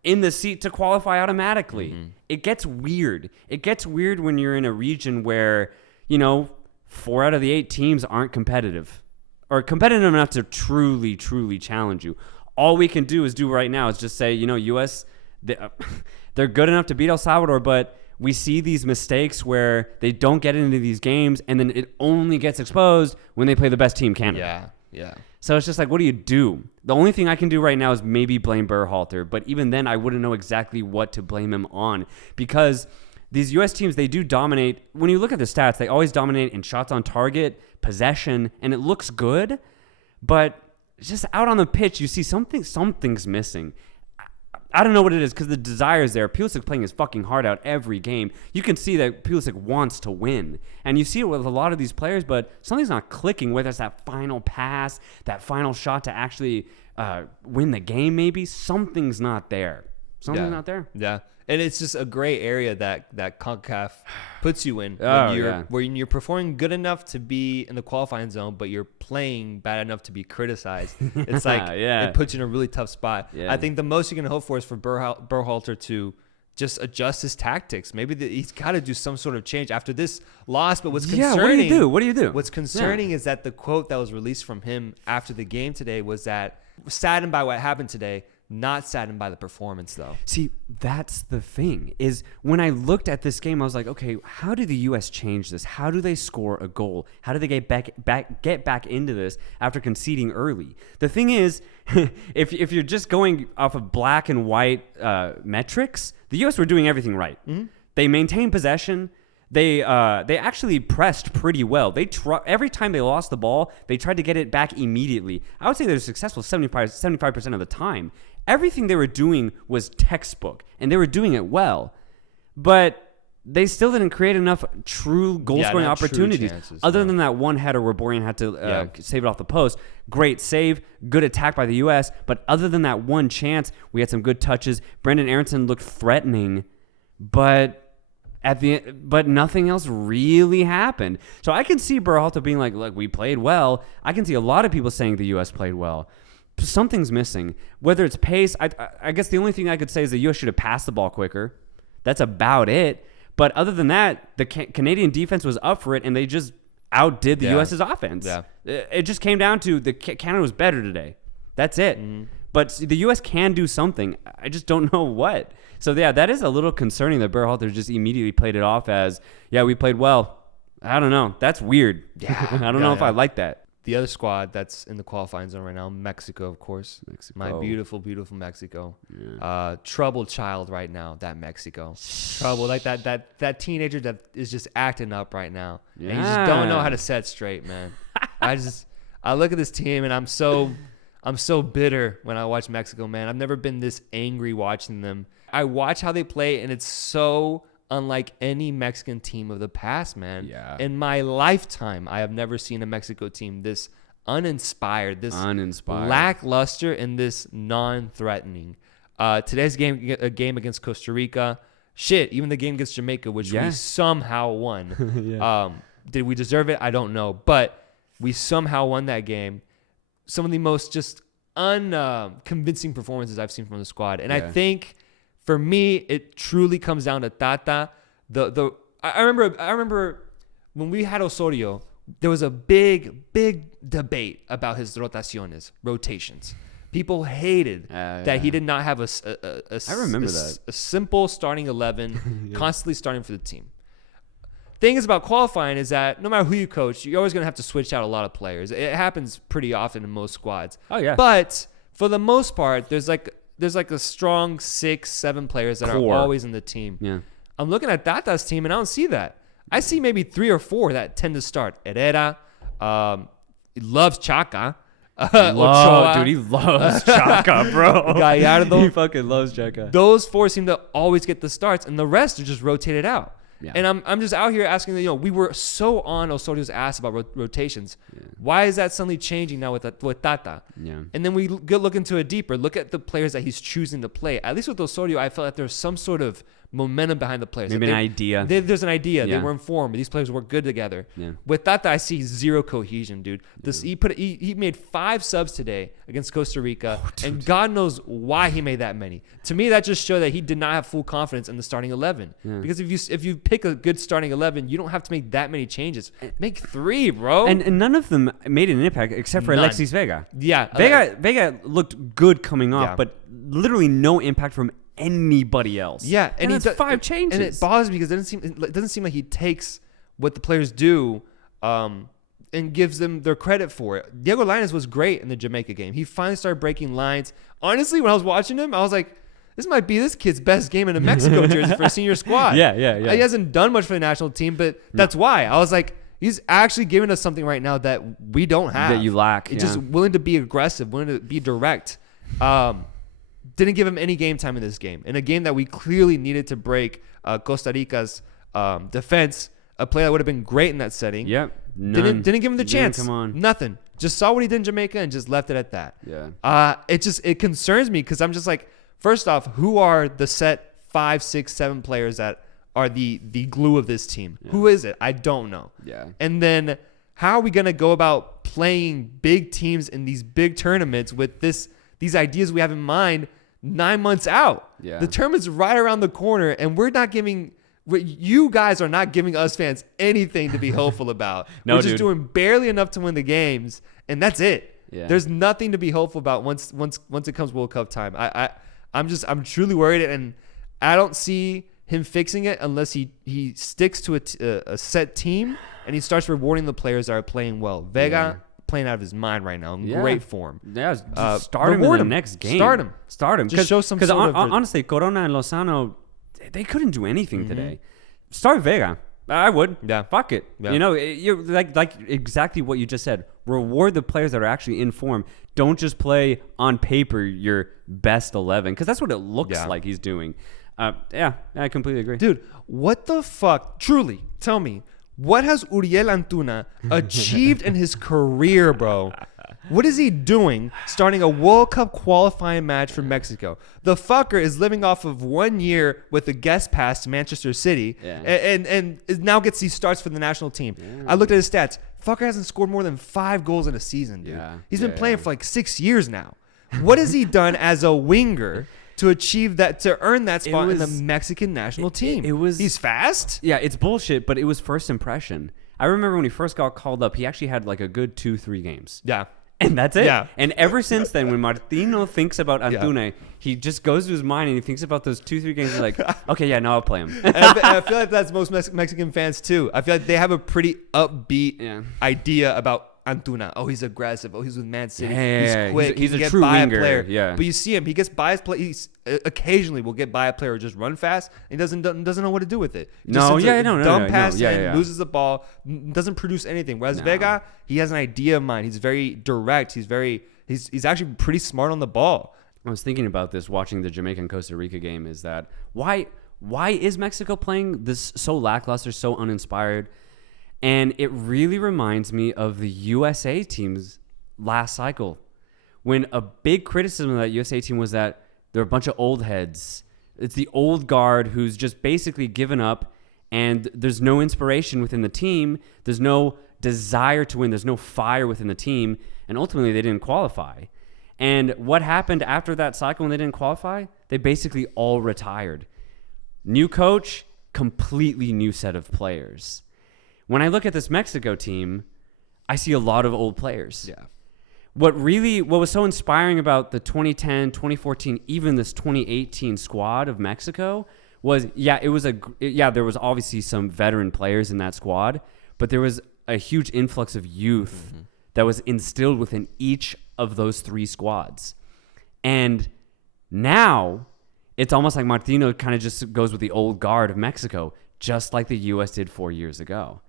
in the seat to qualify automatically. Mm-hmm. It gets weird. It gets weird when you're in a region where... 4 out of the 8 teams aren't competitive or competitive enough to truly, truly challenge you. All we can do right now is just say, U.S., they're good enough to beat El Salvador, but we see these mistakes where they don't get into these games, and then it only gets exposed when they play the best team, Canada. Yeah. So it's just like, what do you do? The only thing I can do right now is maybe blame Berhalter, but even then I wouldn't know exactly what to blame him on because... These U.S. teams, they do dominate. When you look at the stats, they always dominate in shots on target, possession, and it looks good. But just out on the pitch, you see something's missing. I don't know what it is because the desire's there. Pulisic playing his fucking heart out every game. You can see that Pulisic wants to win. And you see it with a lot of these players, but something's not clicking, whether it's that final pass, that final shot to actually win the game maybe. Something's not there. Something's not there. Yeah. And it's just a gray area that CONCACAF puts you in when you're performing good enough to be in the qualifying zone, but you're playing bad enough to be criticized. It's like it puts you in a really tough spot. Yeah. I think the most you can hope for is for Berhalter to just adjust his tactics. Maybe he's got to do some sort of change after this loss. But what's concerning? Yeah, what do you do? What's concerning is that the quote that was released from him after the game today was that saddened by what happened today, not saddened by the performance though. See, that's the thing is when I looked at this game, I was like, okay, how do the U.S. change this? How do they score a goal? How do they get back into this after conceding early? The thing is, if you're just going off of black and white metrics, the U.S. were doing everything right. Mm-hmm. They maintained possession. They actually pressed pretty well. Every time they lost the ball, they tried to get it back immediately. I would say they were successful 75% of the time. Everything they were doing was textbook, and they were doing it well. But they still didn't create enough true goal-scoring opportunities. Other than that one header where Borjan had to save it off the post. Great save, good attack by the U.S. But other than that one chance, we had some good touches. Brenden Aaronson looked threatening, but nothing else really happened. So I can see Berhalter being like, look, we played well. I can see a lot of people saying the U.S. played well. Something's missing. Whether it's pace, I guess the only thing I could say is the U.S. should have passed the ball quicker. That's about it. But other than that, the Canadian defense was up for it, and they just outdid the U.S.'s offense. Yeah. It just came down to Canada was better today. That's it. Mm-hmm. But the U.S. can do something. I just don't know what. So, yeah, that is a little concerning that Berhalter just immediately played it off as, yeah, we played well. I don't know. That's weird. Yeah. I don't know if I like that. The other squad that's in the qualifying zone right now, Mexico, of course. My beautiful, beautiful Mexico. Yeah. Troubled child right now, that Mexico. Trouble, like that teenager that is just acting up right now. Yeah. And you just don't know how to set straight, man. I look at this team and I'm so bitter when I watch Mexico, man. I've never been this angry watching them. I watch how they play, and it's so unlike any Mexican team of the past, man. Yeah. In my lifetime, I have never seen a Mexico team this uninspired, lackluster, and this non-threatening. Today's game against Costa Rica, even the game against Jamaica, which we somehow won. Did we deserve it? I don't know, but we somehow won that game. Some of the most just unconvincing performances I've seen from the squad, and I think. For me, it truly comes down to Tata. I remember when we had Osorio, there was a big debate about his rotations. People hated that he did not have a simple starting 11, constantly starting for the team. Thing is about qualifying is that no matter who you coach, you're always going to have to switch out a lot of players. It happens pretty often in most squads. Oh yeah. But for the most part, there's like a strong 6-7 players that are always in the team. Yeah. I'm looking at Tata's team, and I don't see that. I see maybe 3 or 4 that tend to start. Herrera, he loves Chaka. Ochoa. Dude, he loves Chaka, bro. Gallardo. He fucking loves Chaka. Those 4 seem to always get the starts, and the rest are just rotated out. Yeah. And I'm just out here asking, we were so on Osorio's ass about rotations. Yeah. Why is that suddenly changing now with Tata? Yeah. And then we look into it deeper. Look at the players that he's choosing to play. At least with Osorio, I felt like there's some sort of momentum behind the players. Maybe an idea. There's an idea. Yeah. They were informed. These players work good together. Yeah. With Tata, I see zero cohesion, dude. He made 5 subs today against Costa Rica, and God knows why he made that many. To me, that just showed that he did not have full confidence in the starting 11. Yeah. Because if you pick a good starting 11, you don't have to make that many changes. Make 3, bro. And none of them made an impact except for Alexis Vega. Yeah. Vega looked good coming off, but literally no impact from anybody else. Yeah, and it's 5 changes. And it bothers me because it doesn't seem like he takes what the players do and gives them their credit for it. Diego Lainez was great in the Jamaica game. He finally started breaking lines. Honestly, when I was watching him, I was like, this might be this kid's best game in a Mexico jersey for a senior squad. Yeah. He hasn't done much for the national team, but that's why. I was like, he's actually giving us something right now that we don't have. That you lack. It's just willing to be aggressive, willing to be direct. Didn't give him any game time in this game. In a game that we clearly needed to break Costa Rica's defense, a play that would have been great in that setting. Yep. Didn't give him the chance. Come on. Nothing. Just saw what he did in Jamaica and just left it at that. Yeah. It concerns me because I'm just like, first off, who are the set 5, 6, 7 players that are the glue of this team? Yeah. Who is it? I don't know. Yeah. And then how are we going to go about playing big teams in these big tournaments with these ideas we have in mind 9 months out. Yeah. The tournament's right around the corner, and you guys are not giving us fans anything to be hopeful about. No, we're just doing barely enough to win the games, and that's it. Yeah. There's nothing to be hopeful about once it comes World Cup time. I'm truly worried, and I don't see him fixing it unless he sticks to a set team and he starts rewarding the players that are playing well. Vega playing out of his mind right now in great form. Yeah, just start him in the next game. Start him. Just show some because sort of honestly, Corona and Lozano, they couldn't do anything today. Start Vega. I would. Yeah. Fuck it. Yeah. You know, you're like exactly what you just said. Reward the players that are actually in form. Don't just play on paper your best 11, because that's what it looks like he's doing. I completely agree. Dude, what the fuck? Truly, tell me, what has Uriel Antuna achieved in his career, bro? What is he doing starting a World Cup qualifying match for Mexico? The fucker is living off of 1 year with a guest pass to Manchester City and now gets these starts for the national team. Yeah. I looked at his stats. Fucker hasn't scored more than 5 goals in a season, dude. Yeah. He's been playing for like 6 years now. What has he done as a winger to achieve that, to earn that spot in the Mexican national team? He's fast? Yeah, it's bullshit, but it was first impression. I remember when he first got called up, he actually had like a good 2-3 games. Yeah. And that's it. Yeah. And ever since then, when Martino thinks about Antuna, he just goes to his mind and he thinks about those 2-3 games. He's like, okay, yeah, no, I'll play him. I feel like that's most Mexican fans too. I feel like they have a pretty upbeat idea about Antuna. Oh, he's aggressive. Oh, he's with Man City. He's quick. He's he a can true get by winger. a player. Yeah. But you see him. He gets by his play. He's occasionally will get by a player or just run fast. And he doesn't know what to do with it. He just dumb pass in, loses the ball, doesn't produce anything. Whereas Vega, he has an idea of mine. He's very direct. He's actually pretty smart on the ball. I was thinking about this watching the Jamaica Costa Rica game. Is that why is Mexico playing this so lackluster, so uninspired? And it really reminds me of the USA team's last cycle, when a big criticism of that USA team was that they're a bunch of old heads. It's the old guard who's just basically given up, and there's no inspiration within the team. There's no desire to win. There's no fire within the team. And ultimately, they didn't qualify. And what happened after that cycle when they didn't qualify? They basically all retired. New coach, completely new set of players. When I look at this Mexico team, I see a lot of old players. Yeah. What was so inspiring about the 2010, 2014, even this 2018 squad of Mexico was, there was obviously some veteran players in that squad, but there was a huge influx of youth that was instilled within each of those 3 squads. And now it's almost like Martino kind of just goes with the old guard of Mexico, just like the U.S. did 4 years ago.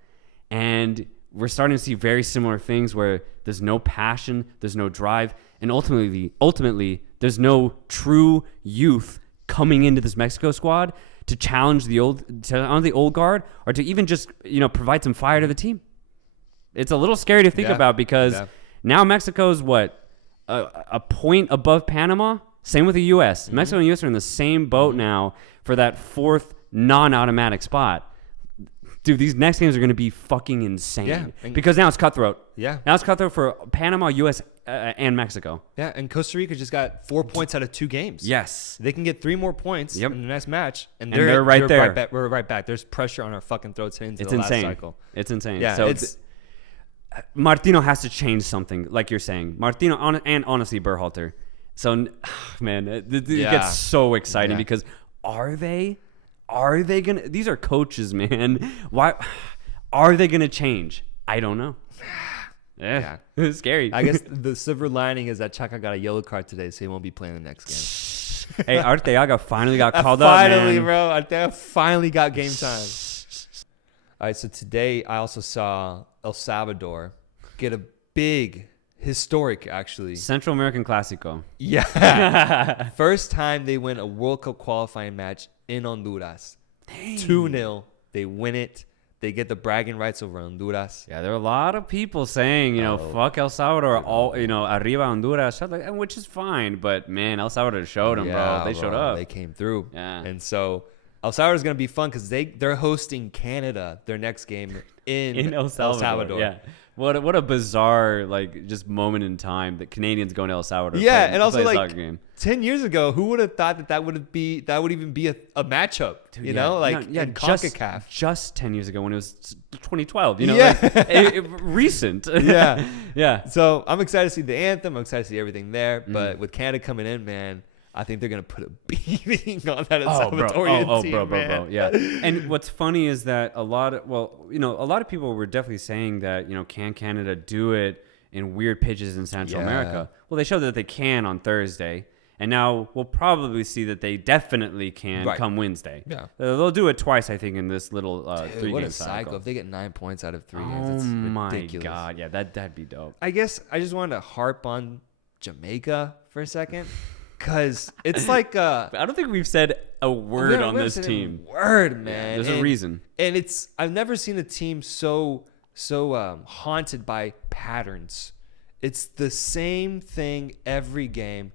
And we're starting to see very similar things where there's no passion, there's no drive, and ultimately there's no true youth coming into this Mexico squad to challenge the old guard, or to even just provide some fire to the team. It's a little scary to think about, because now Mexico's a point above Panama. Same with the U.S. Mexico and the U.S. are in the same boat now for that 4th non-automatic spot. Dude, these next games are going to be fucking insane. Yeah, because now it's cutthroat. Yeah. Now it's cutthroat for Panama, U.S., and Mexico. Yeah, and Costa Rica just got 4 points out of 2 games. Yes. They can get 3 more points in the next match, and they're right there. We're right back. There's pressure on our fucking throats into the insane. last cycle. It's insane. Yeah, so Martino has to change something, like you're saying. Martino and honestly Berhalter. So, man, it gets so exciting because are they gonna? These are coaches, man. Why are they gonna change? I don't know. Yeah, it's scary. I guess the silver lining is that Chaka got a yellow card today, so he won't be playing the next game. Hey, Arteaga finally got called up. Finally, bro. Arteaga finally got game time. All right, so today I also saw El Salvador get a big, historic, actually, Central American Clásico. Yeah. First time they win a World Cup qualifying match in Honduras. 2-0. They win it. They get the bragging rights over Honduras. Yeah, there are a lot of people saying, fuck El Salvador, arriba Honduras, which is fine. But, man, El Salvador showed them, bro. They showed up. They came through. Yeah. And so El Salvador is going to be fun because they're hosting Canada their next game in El Salvador. Yeah. What a bizarre just moment in time that Canadians going to El Salvador. Yeah, play, and also play a soccer game. 10 years ago, who would have thought that would even be a matchup? Dude, in CONCACAF. Just 10 years ago when it was 2012. Recent. Yeah, yeah. So I'm excited to see the anthem. I'm excited to see everything there. But with Canada coming in, man, I think they're gonna put a beating on that Salvadorian team, bro. Yeah. And what's funny is that a lot of people were definitely saying that, can Canada do it in weird pitches in Central America? Well, they showed that they can on Thursday, and now we'll probably see that they definitely can come Wednesday. Yeah, they'll do it twice, I think, in this little 3-game what a cycle. cycle! If they get 9 points out of 3 games, oh it's my ridiculous. God, yeah, that'd be dope. I guess I just wanted to harp on Jamaica for a second. Because it's like I don't think we've said a word on this team. Man. Yeah, there's a reason. And I've never seen a team so haunted by patterns. It's the same thing every game.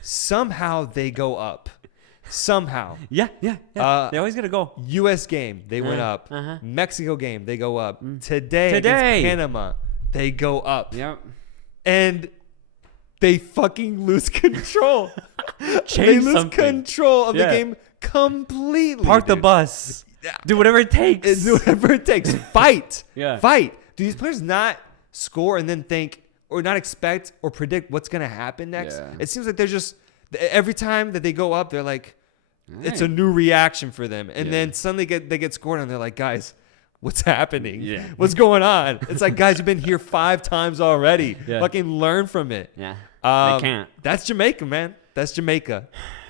Somehow they go up. Somehow. Yeah. They always got to go. U.S. game, they went up. Mexico game, they go up. Today against Panama, they go up. Yep. And they fucking lose control. They lose control of the game completely. Park the bus. Do whatever it takes. Fight. Yeah. Fight. Do these players not score and then think or not expect or predict what's going to happen next? Yeah. It seems like they're just, every time that they go up, they're like, it's a new reaction for them. And then suddenly they get scored on. They're like, guys, what's happening? Yeah. What's going on? It's like, guys, you've been here 5 times already. Yeah. Fucking learn from it. Yeah. They can't. That's Jamaica, man. That's Jamaica.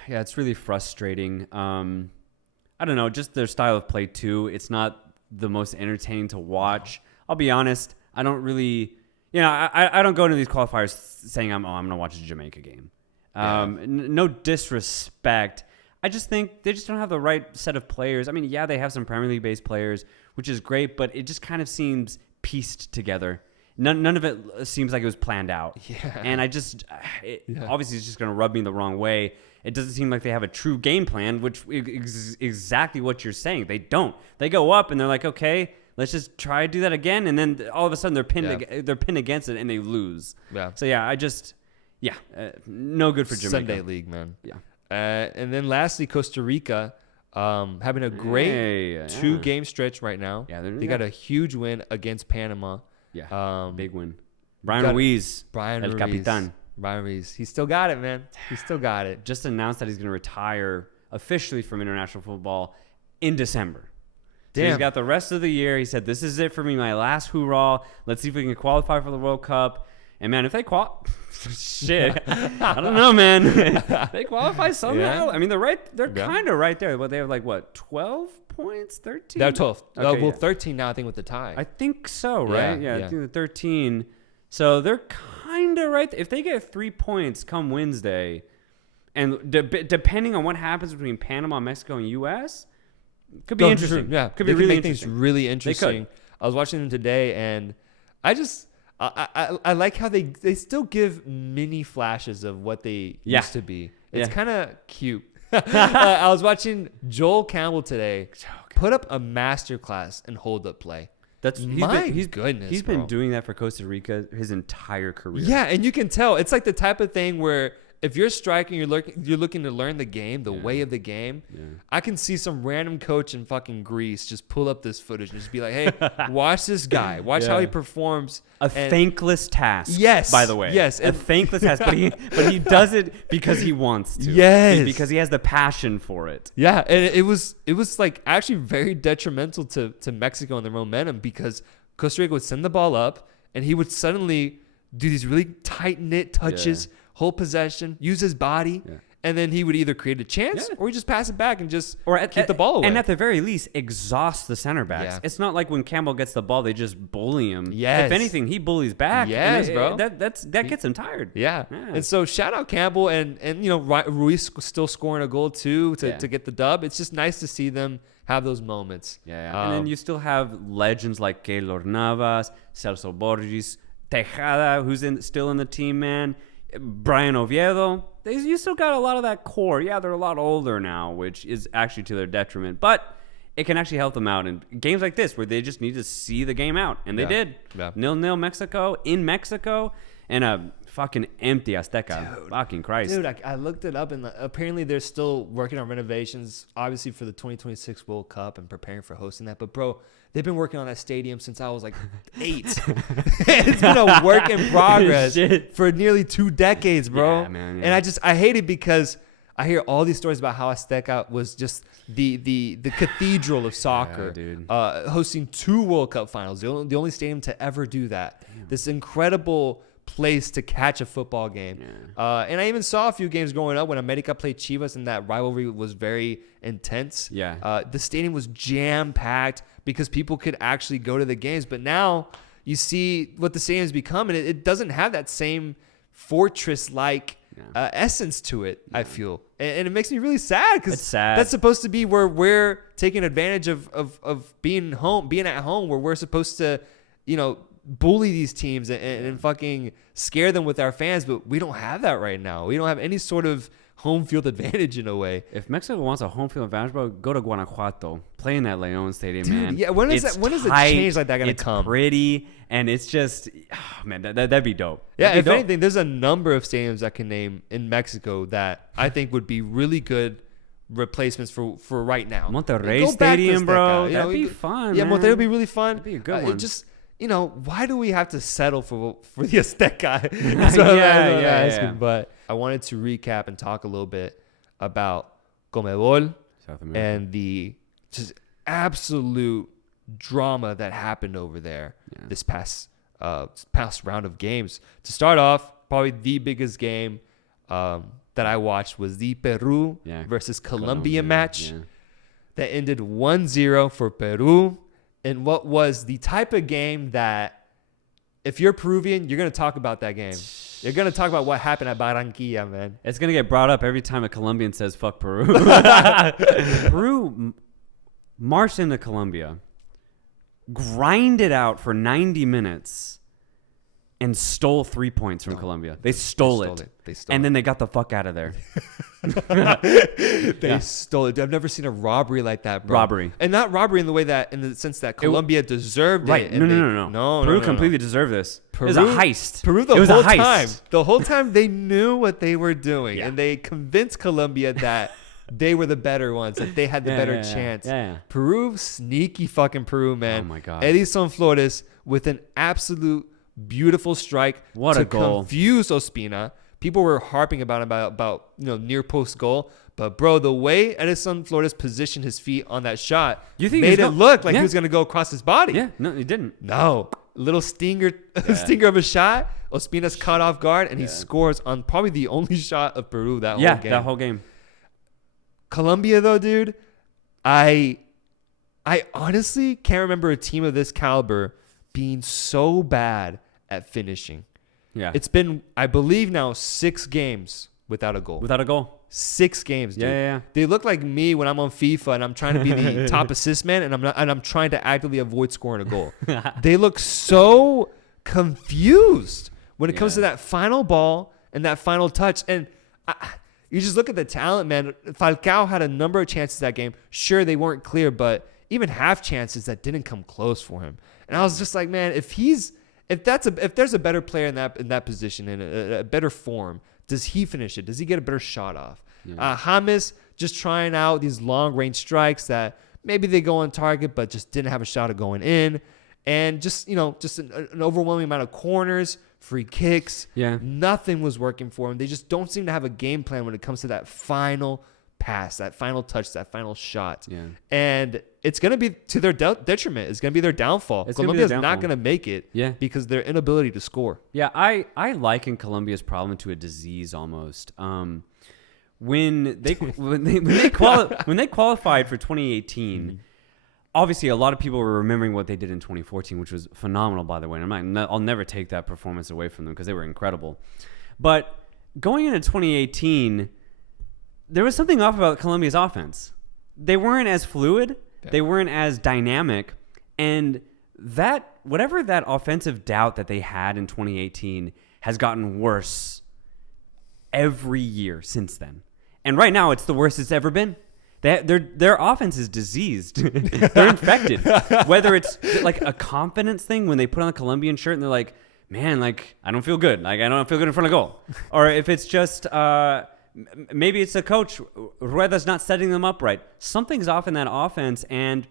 Yeah, it's really frustrating. I don't know, just their style of play too. It's not the most entertaining to watch. I'll be honest. I don't really, I don't go into these qualifiers saying I'm going to watch a Jamaica game. No disrespect. I just think they just don't have the right set of players. I mean, yeah, they have some Premier League based players, which is great, but it just kind of seems pieced together. None of it seems like it was planned out. Yeah. And obviously it's just going to rub me the wrong way. It doesn't seem like they have a true game plan, which is exactly what you're saying. They don't. They go up and they're like, okay, let's just try to do that again. And then all of a sudden they're pinned against it and they lose. Yeah. So no good for Jamaica. Sunday League, man. Yeah. And then lastly, Costa Rica, having a great 2-game stretch right now. Yeah. They got a huge win against Panama. Yeah, big win. Brian Ruiz, El Capitan. Brian Ruiz. He still got it, man. He still got it. Just announced that he's going to retire officially from international football in December. So he's got the rest of the year. He said, this is it for me, my last hoorah. Let's see if we can qualify for the World Cup. And, man, if they shit, I don't know, man. They qualify somehow. Yeah. I mean, they're kind of right there. But they have, 12 points? 13? They're 12. Okay, 13 now, I think, with the tie. I think so, right? Yeah. I think they're 13. So they're kind of right. If they get 3 points come Wednesday, and depending on what happens between Panama, Mexico, and U.S., could be interesting. Yeah, could be really interesting. Things really interesting. I was watching them today, and I like how they still give mini flashes of what they used to be. It's kind of cute. I was watching Joel Campbell today put up a masterclass in hold-up play. He's been doing that for Costa Rica his entire career. Yeah, and you can tell. It's like the type of thing where if you're striking, you're looking to learn the game, the way of the game. Yeah. I can see some random coach in fucking Greece just pull up this footage and just be like, "Hey, watch this guy. Watch how he performs." A thankless task. Yes. By the way. Yes. A thankless task, but he does it because he wants to. Yes. Because he has the passion for it. Yeah, and it was like actually very detrimental to Mexico and their momentum because Costa Rica would send the ball up and he would suddenly do these really tight knit touches. Yeah. Hold possession, use his body, and then he would either create a chance or he just pass it back and just keep the ball away. And at the very least, exhaust the center backs. Yeah. It's not like when Campbell gets the ball, they just bully him. Yes. If anything, he bullies back. Yes, bro. That gets him tired. Yeah. And so shout out Campbell and Ruiz still scoring a goal too to get the dub. It's just nice to see them have those moments. Yeah. And then you still have legends like Keylor Navas, Celso Borges, Tejada, who's still in the team, man. Brian Oviedo, you still got a lot of that core. Yeah, they're a lot older now, which is actually to their detriment. But it can actually help them out in games like this where they just need to see the game out. And they did. Yeah. 0-0 Mexico in Mexico and a fucking empty Azteca. Dude, fucking Christ. Dude, I looked it up, and apparently they're still working on renovations, obviously for the 2026 World Cup and preparing for hosting that. But, bro, they've been working on that stadium since I was like 8. It's been a work in progress for nearly 2 decades, bro. Yeah, man, yeah. And I hate it because I hear all these stories about how Azteca was just the cathedral of soccer, dude. Hosting 2 World Cup finals, the only stadium to ever do that. Damn. This incredible place to catch a football game. Yeah. And I even saw a few games growing up when America played Chivas, and that rivalry was very intense. Yeah. The stadium was jam-packed because people could actually go to the games. But now you see what the stadium's become, and it doesn't have that same fortress-like essence to it, I feel. And it makes me really sad because that's supposed to be where we're taking advantage of being at home, where we're supposed to, bully these teams and fucking scare them with our fans, but we don't have that right now. We don't have any sort of home field advantage in a way. If Mexico wants a home field advantage, bro, go to Guanajuato, play in that León Stadium, dude, man. Yeah, when is a change like that gonna come? It's pretty, and it's just, man, that'd be dope. Yeah, if anything, there's a number of stadiums I can name in Mexico that I think would be really good replacements for right now. Monterrey Stadium, bro. That'd be fun. Yeah, man. Monterrey would be really fun. That'd be a good one. Just, why do we have to settle for the Azteca? Yeah. But I wanted to recap and talk a little bit about Conmebol and the just absolute drama that happened over there this past round of games. To start off, probably the biggest game that I watched was the Peru versus Colombia match that ended 1-0 for Peru. And what was the type of game that, if you're Peruvian, you're going to talk about that game. You're going to talk about what happened at Barranquilla, man. It's going to get brought up every time a Colombian says, fuck Peru. Peru marched into Colombia, grinded out for 90 minutes, and stole 3 points from Colombia. They stole it. And then they got the fuck out of there. They stole it. I've never seen a robbery like that, bro. Robbery. And not robbery in the sense that Colombia deserved it. No. Peru completely deserved this. It was a heist. Peru the whole time they knew what they were doing. And they convinced Colombia that they were the better ones, that they had the better chance. Yeah. Peru, sneaky fucking Peru, man. Oh my God. Edison Flores with an absolute beautiful strike to confuse Ospina. People were harping about near post goal, but bro, the way Edison Flores positioned his feet on that shot made it look like he was gonna go across his body. Yeah, no, he didn't. No, little stinger of a shot. Ospina's caught off guard, and he scores on probably the only shot of Peru that whole game. Yeah, that whole game. Colombia, though, dude, I honestly can't remember a team of this caliber being so bad at finishing. Yeah. It's been, I believe now, 6 games without a goal. 6 games, dude. Yeah. They look like me when I'm on FIFA and I'm trying to be the top assist man, and I'm trying to actively avoid scoring a goal. They look so confused when it comes to that final ball and that final touch. And you just look at the talent, man. Falcao had a number of chances that game. Sure, they weren't clear, but even half chances that didn't come close for him. And I was just like, man, if there's a better player in that position, in a better form, does he finish it? Does he get a better shot off? James just trying out these long range strikes that maybe they go on target, but just didn't have a shot of going in. And just an overwhelming amount of corners, free kicks. Yeah. Nothing was working for them. They just don't seem to have a game plan when it comes to that final pass, that final touch, that final shot. Yeah. And it's going to be to their detriment. It's going to be their downfall. Colombia's not going to make it because their inability to score. Yeah, I liken Colombia's problem to a disease almost. When they qualified for 2018, obviously a lot of people were remembering what they did in 2014, which was phenomenal, by the way. And I'll never take that performance away from them because they were incredible. But going into 2018, there was something off about Colombia's offense. They weren't as fluid. Yeah. They weren't as dynamic. And whatever that offensive doubt that they had in 2018 has gotten worse every year since then. And right now, it's the worst it's ever been. Their offense is diseased. They're infected. Whether it's like a confidence thing when they put on a Colombian shirt and they're like, man, like I don't feel good. Like I don't feel good in front of goal. Or if it's just maybe it's the coach, Rueda's not setting them up right. Something's off in that offense and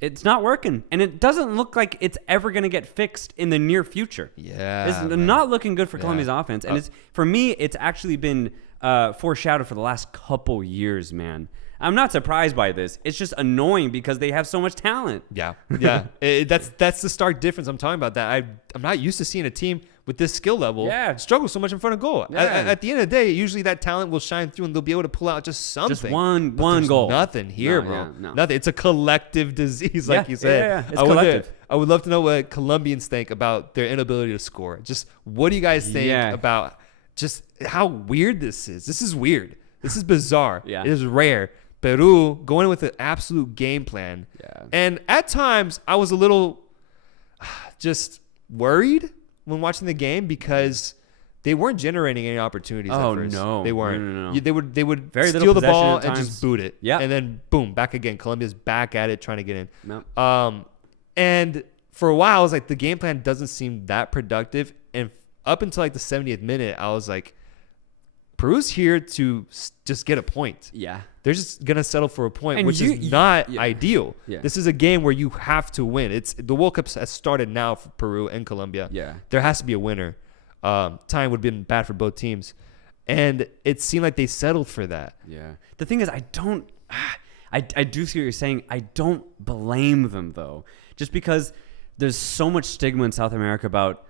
it's not working. And it doesn't look like it's ever going to get fixed in the near future. Yeah. It's not looking good for Colombia's offense. And for me, it's actually been foreshadowed for the last couple years, man. I'm not surprised by this. It's just annoying because they have so much talent. Yeah. That's the stark difference I'm talking about. That I'm not used to seeing a team with this skill level struggle so much in front of goal. Yeah. At the end of the day, usually that talent will shine through and they'll be able to pull out just something. Just one goal. Nothing here, bro. Yeah, no. Nothing. It's a collective disease, like you said. Yeah. It's collective. I would love to know what Colombians think about their inability to score. Just what do you guys think about just how weird this is? This is weird. This is bizarre. Yeah. It is rare. Peru going in with an absolute game plan. Yeah. And at times, I was a little just worried when watching the game because they weren't generating any opportunities at first. No. They weren't. No. They would Very steal the ball at and times. just boot it. Yeah. And then, boom, back again. Colombia's back at it, trying to get in. No. And for a while, I was like, the game plan doesn't seem that productive. And up until like the 70th minute, I was like, Peru's here to just get a point. Yeah. They're just going to settle for a point, And which is not ideal. Yeah. This is a game where you have to win. The World Cup has started now for Peru and Colombia. Yeah. There has to be a winner. Time would have been bad for both teams. And it seemed like they settled for that. Yeah. The thing is, I do see what you're saying. I don't blame them, though. Just because there's so much stigma in South America about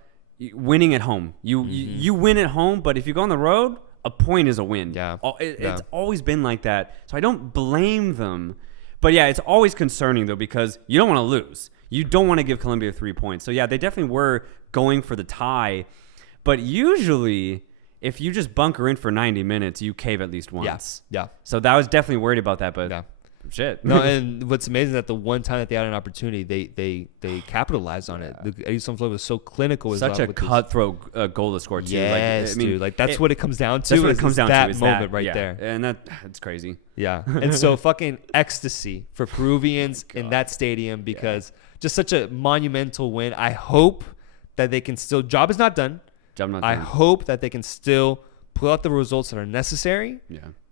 winning at home. You win at home, but if you go on the road, a point is a win. Yeah. It's always been like that. So I don't blame them. But yeah, it's always concerning, though, because you don't want to lose. You don't want to give Colombia 3 points. So yeah, they definitely were going for the tie. But usually, if you just bunker in for 90 minutes, you cave at least once. Yeah. So that was definitely worried about that, but shit. No, and what's amazing is that the one time that they had an opportunity, they capitalized on it. Edison Flores was so clinical. Such a cutthroat goal to score, too. Yes, dude. Like, that's what it comes down to. That's what it comes down to. That moment right there. And that's crazy. Yeah. And so fucking ecstasy for Peruvians in that stadium because just such a monumental win. I hope that they can still, job is not done. I hope that they can still pull out the results that are necessary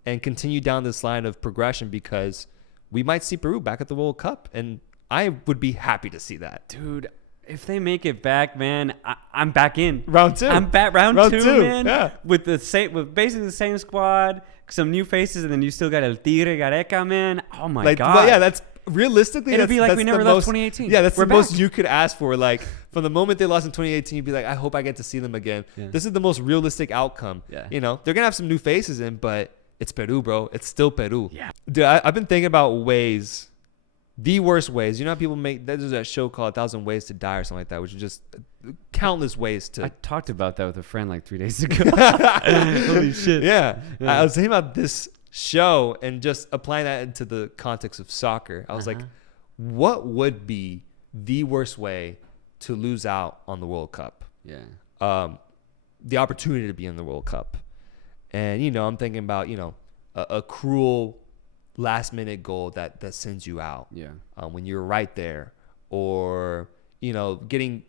and continue down this line of progression because we might see Peru back at the World Cup. And I would be happy to see that. Dude, if they make it back, man, I'm back in. Round two. I'm back round two, man. Yeah. With basically the same squad, some new faces, and then you still got El Tigre Gareca, man. Oh my God. Well, yeah, that's realistically. It'd be like that's we never left 2018. Yeah, that's We're the most back. you could ask for. Like from the moment they lost in 2018, you'd be like, I hope I get to see them again. Yeah. This is the most realistic outcome. Yeah. You know, they're gonna have some new faces in, but it's Peru, bro. It's still Peru. Yeah. Dude, I've been thinking about ways. The worst ways. You know how people make there's that show called 1,000 Ways to Die or something like that, which is just countless ways to. I talked about that with a friend like 3 days ago. Holy shit. Yeah. I was thinking about this show and just applying that into the context of soccer. I was like, what would be the worst way to lose out on the World Cup? Yeah. The opportunity to be in the World Cup. And, you know, I'm thinking about, you know, a cruel last minute goal that sends you out when you're right there, or you know, getting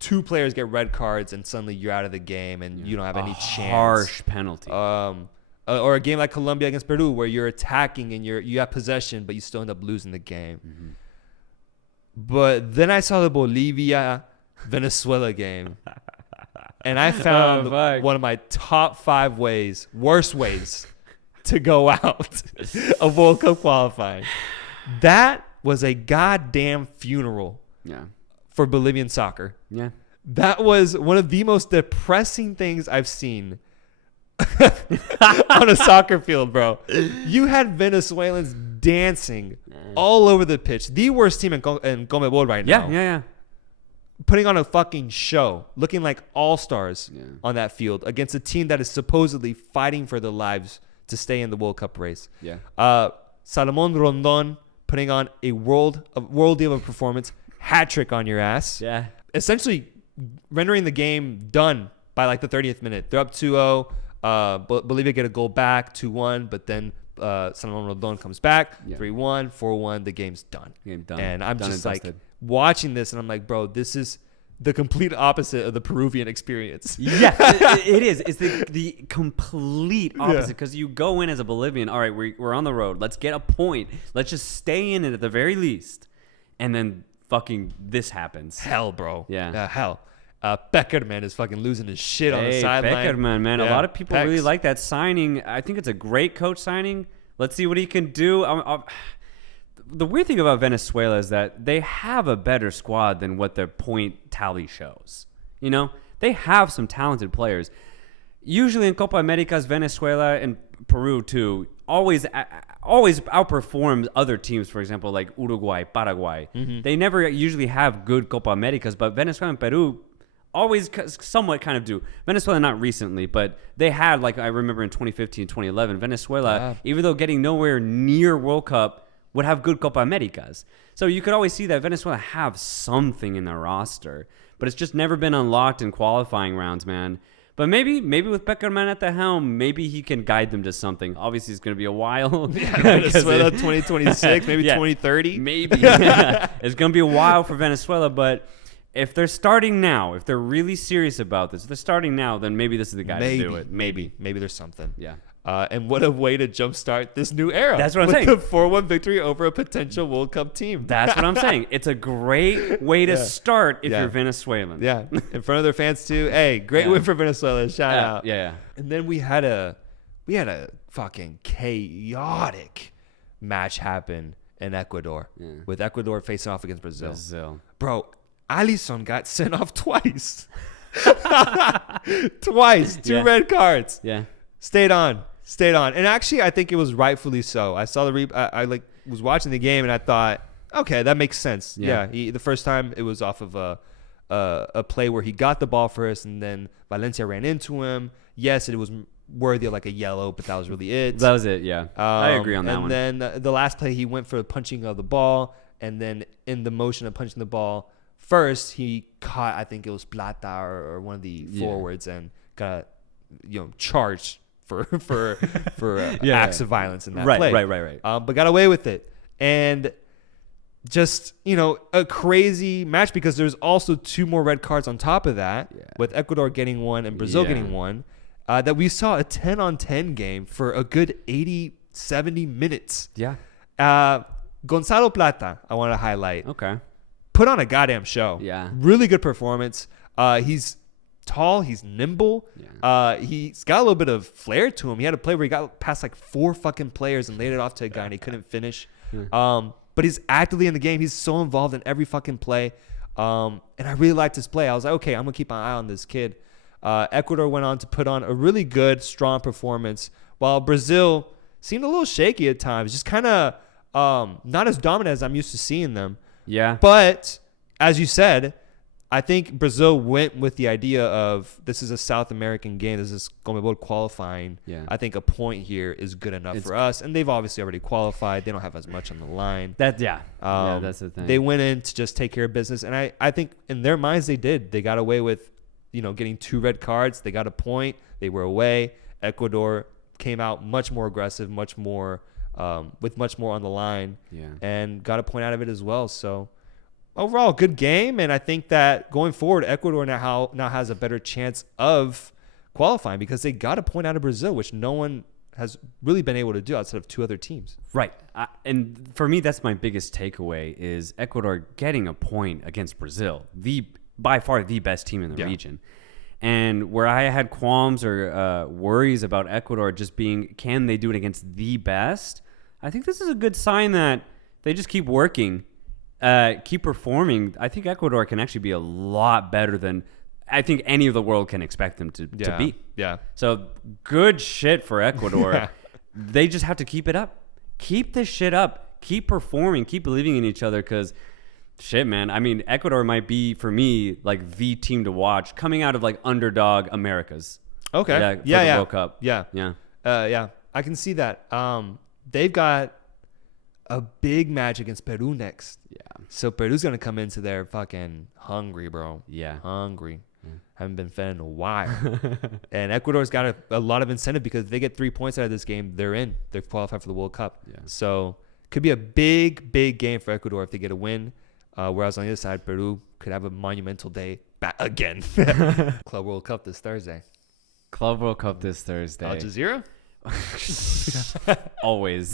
two players get red cards and suddenly you're out of the game and you don't have any chance. Harsh penalty. Or a game like Colombia against Peru where you're attacking and you have possession but you still end up losing the game. But then I saw the Bolivia Venezuela game and I found one of my top 5 worst ways to go out of World Cup qualifying. That was a goddamn funeral for Bolivian soccer. Yeah. That was one of the most depressing things I've seen on a soccer field, bro. You had Venezuelans dancing all over the pitch. The worst team in CONMEBOL right now. Yeah. Putting on a fucking show, looking like all-stars on that field against a team that is supposedly fighting for their lives to stay in the World Cup race. Yeah. Salomon Rondon putting on a world deal of performance, hat trick on your ass. Yeah. Essentially rendering the game done by like the 30th minute. They're up 2-0. Bolivia get a goal back, 2-1, but then Salomon Rondon comes back, Yeah. 3-1, 4-1, the game's done. Game done. And I'm Done just and like dusted. watching this, and I'm like, bro, this is the complete opposite of the Peruvian experience. Yeah, it is. It's the complete opposite because you go in as a Bolivian. All right, we're on the road. Let's get a point. Let's just stay in it at the very least. And then fucking this happens. Hell, bro. Yeah. Hell. Beckerman is fucking losing his shit on the sideline. Beckerman, man. Yeah, A lot of people Pecs. really like that signing. I think it's a great coach signing. Let's see what he can do. The weird thing about Venezuela is that they have a better squad than what their point tally shows. You know, they have some talented players. Usually in Copa Americas, Venezuela and Peru too always outperforms other teams. For example, like Uruguay, Paraguay. Mm-hmm. They never usually have good Copa Americas, but Venezuela and Peru always somewhat kind of do. Venezuela not recently, but they had, like I remember in 2015, 2011, Venezuela, even though getting nowhere near World Cup, would have good Copa Americas. So you could always see that Venezuela have something in their roster, but it's just never been unlocked in qualifying rounds, man. But maybe with Beckerman at the helm, maybe he can guide them to something. Obviously, it's going to be a while. Venezuela 2026, maybe 2030. Maybe. It's going to be a while for Venezuela, but if they're starting now, if they're really serious about this, if they're starting now, then maybe this is the guy to do it. Maybe there's something. Yeah. And what a way to jumpstart this new era. That's what I'm saying. With the 4-1 victory over a potential World Cup team. That's what I'm saying. It's a great way to start if you're Venezuelan. Yeah. In front of their fans too. Hey, great win for Venezuela. Shout out. Yeah. And then we had a fucking chaotic match happen in Ecuador with Ecuador facing off against Brazil. Bro, Alisson got sent off twice. Twice. Two red cards. Yeah. Stayed on. And actually, I think it was rightfully so. I saw I was watching the game and I thought, okay, that makes sense. Yeah. The first time it was off of a play where he got the ball first and then Valencia ran into him. Yes, it was worthy of like a yellow, but that was really it. That was it, yeah. I agree on that one. And then the last play, he went for the punching of the ball. And then in the motion of punching the ball, first he caught, I think it was Plata or one of the forwards and got, charged for acts of violence in that play. Right. But got away with it. And just, a crazy match because there's also two more red cards on top of that with Ecuador getting one and Brazil getting one. That we saw a 10-on-10 game for a good 80, 70 minutes. Yeah. Gonzalo Plata, I want to highlight. Okay. Put on a goddamn show. Yeah. Really good performance. He's tall. He's nimble. Yeah. He's got a little bit of flair to him. He had a play where he got past like 4 fucking players and laid it off to a guy and he couldn't finish. But he's actively in the game. He's so involved in every fucking play. And I really liked his play. I was like, okay, I'm going to keep an eye on this kid. Ecuador went on to put on a really good, strong performance, while Brazil seemed a little shaky at times, just kind of not as dominant as I'm used to seeing them. Yeah. But as you said, I think Brazil went with the idea of this is a South American game. This is CONMEBOL qualifying. Yeah. I think a point here is good enough for us. And they've obviously already qualified. They don't have as much on the line. That's the thing. They went in to just take care of business. And I think in their minds they did. They got away with, getting 2 red cards. They got a point. They were away. Ecuador came out much more aggressive, much more with much more on the line, and got a point out of it as well. So overall, good game, and I think that going forward, Ecuador now has a better chance of qualifying because they got a point out of Brazil, which no one has really been able to do outside of 2 other teams. Right, and for me, that's my biggest takeaway is Ecuador getting a point against Brazil, by far the best team in the region. And where I had qualms or worries about Ecuador just being, can they do it against the best? I think this is a good sign that they just keep working, keep performing. I think Ecuador can actually be a lot better than I think any of the world can expect them to be. Yeah. So good shit for Ecuador. They just have to keep it up. Keep this shit up. Keep performing. Keep believing in each other because shit, man. I mean, Ecuador might be, for me, like the team to watch coming out of like underdog Americas. Okay. For the World Cup. Yeah. I can see that. They've got a big match against Peru next. Yeah. So Peru's going to come into there fucking hungry, bro. Yeah. Hungry. Haven't been fed in a while. And Ecuador's got a lot of incentive because if they get 3 points out of this game, they're in. They're qualified for the World Cup. Yeah. So could be a big, big game for Ecuador if they get a win. Whereas on the other side, Peru could have a monumental day back again. Club World Cup this Thursday. Club World Cup this Thursday. Al Jazeera? Always.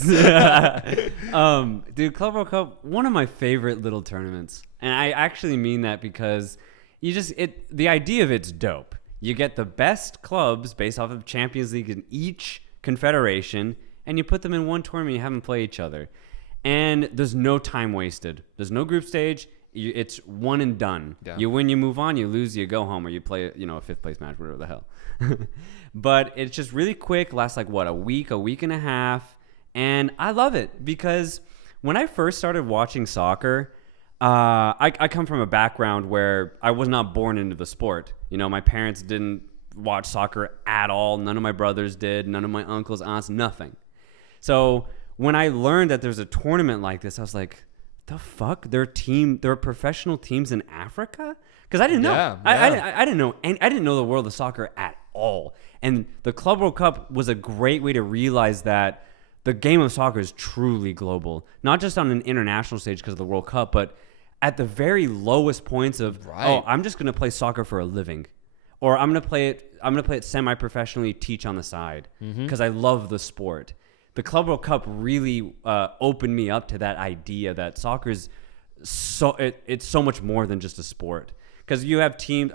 Dude, Club World Cup, one of my favorite little tournaments. And I actually mean that because the idea of it's dope. You get the best clubs based off of Champions League in each confederation, and you put them in one tournament, you have them play each other. And there's no time wasted. There's no group stage. It's one and done. Yeah. You win, you move on. You lose, you go home, or you play, a fifth place match, whatever the hell. But it's just really quick. Lasts like a week and a half, and I love it because when I first started watching soccer, I come from a background where I was not born into the sport. My parents didn't watch soccer at all. None of my brothers did. None of my uncles, aunts, nothing. So when I learned that there's a tournament like this, I was like, the fuck? There are professional teams in Africa? Because I didn't know. Yeah. I didn't know. And I didn't know the world of soccer at all. And the Club World Cup was a great way to realize that the game of soccer is truly global. Not just on an international stage because of the World Cup, but at the very lowest points of, I'm just going to play soccer for a living. Or I'm going to play it semi-professionally, teach on the side. Because I love the sport. The Club World Cup really opened me up to that idea that soccer is it's so much more than just a sport. Because you have teams.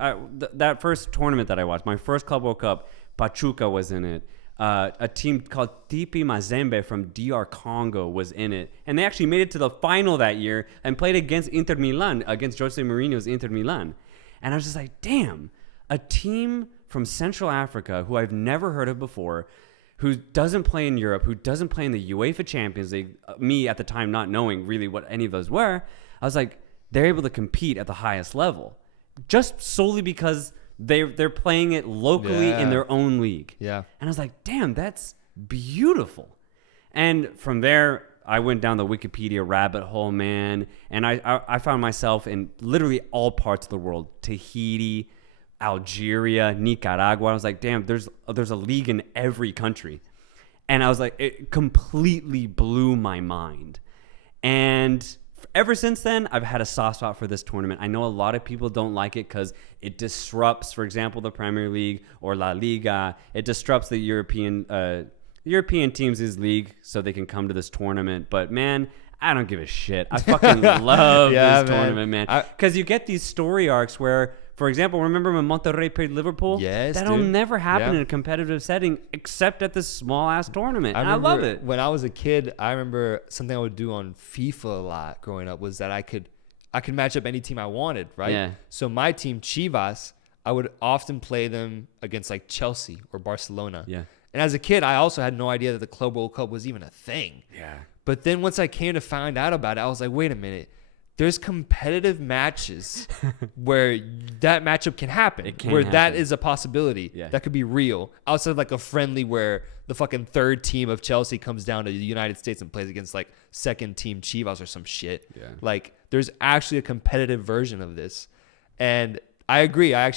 That first tournament that I watched, my first Club World Cup, Pachuca was in it. A team called Tipi Mazembe from DR Congo was in it. And they actually made it to the final that year and played against Inter Milan, against Jose Mourinho's Inter Milan. And I was just like, damn, a team from Central Africa who I've never heard of before, who doesn't play in Europe, who doesn't play in the UEFA Champions League, me at the time not knowing really what any of those were, I was like, they're able to compete at the highest level. Just solely because they're playing it locally in their own league. Yeah. And I was like, damn, that's beautiful. And from there, I went down the Wikipedia rabbit hole, man. And I found myself in literally all parts of the world. Tahiti, Algeria, Nicaragua. I was like, damn, there's a league in every country. And I was like, it completely blew my mind. And ever since then, I've had a soft spot for this tournament. I know a lot of people don't like it because it disrupts, for example, the Premier League or La Liga. It disrupts the European teams' league so they can come to this tournament. But, man, I don't give a shit. I fucking love this tournament, man. Because you get these story arcs where, for example, remember when Monterrey played Liverpool? Yes, that'll never happen in a competitive setting except at this small-ass tournament. I love it. When I was a kid, I remember something I would do on FIFA a lot growing up was that I could match up any team I wanted, right? Yeah. So my team, Chivas, I would often play them against like Chelsea or Barcelona. Yeah. And as a kid, I also had no idea that the Club World Cup was even a thing. Yeah. But then once I came to find out about it, I was like, wait a minute. There's competitive matches where that matchup can happen. That is a possibility. Yeah. That could be real. Outside of like a friendly where the fucking third team of Chelsea comes down to the United States and plays against like second team Chivas or some shit. Yeah. Like there's actually a competitive version of this. And I agree. I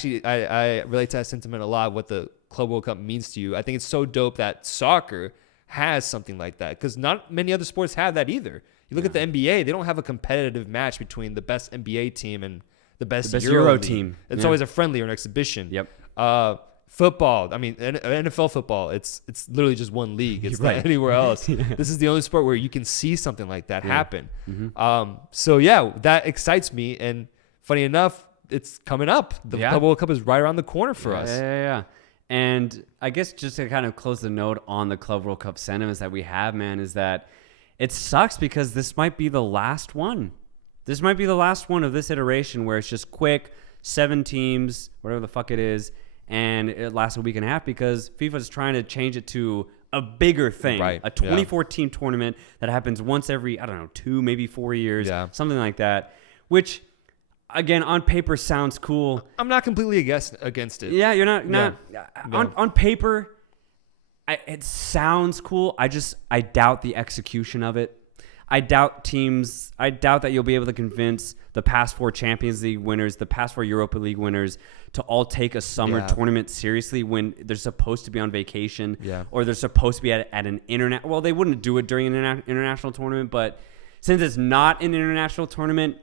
relate to that sentiment a lot, what the Club World Cup means to you. I think it's so dope that soccer has something like that because not many other sports have that either. You look at the NBA, they don't have a competitive match between the best NBA team and the best Euro team. It's always a friendly or an exhibition. Yep. Football, I mean, NFL football, it's literally just one league. It's not anywhere else. This is the only sport where you can see something like that happen. Mm-hmm. So, yeah, that excites me. And funny enough, it's coming up. The Club World Cup is right around the corner for us. Yeah. And I guess just to kind of close the note on the Club World Cup sentiments that we have, man, is that it sucks because this might be the last one. This might be the last one of this iteration where it's just quick, 7 teams, whatever the fuck it is, and it lasts a week and a half because FIFA's trying to change it to a bigger thing, a 24-team tournament that happens once every, 2, maybe 4 years, something like that, which, again, on paper sounds cool. I'm not completely against it. Yeah, you're not. On paper, it sounds cool. I doubt the execution of it. I doubt that you'll be able to convince the past 4 Champions League winners, the past 4 Europa League winners to all take a summer tournament seriously when they're supposed to be on vacation or they're supposed to be at an internet. Well, they wouldn't do it during an international tournament, but since it's not an international tournament,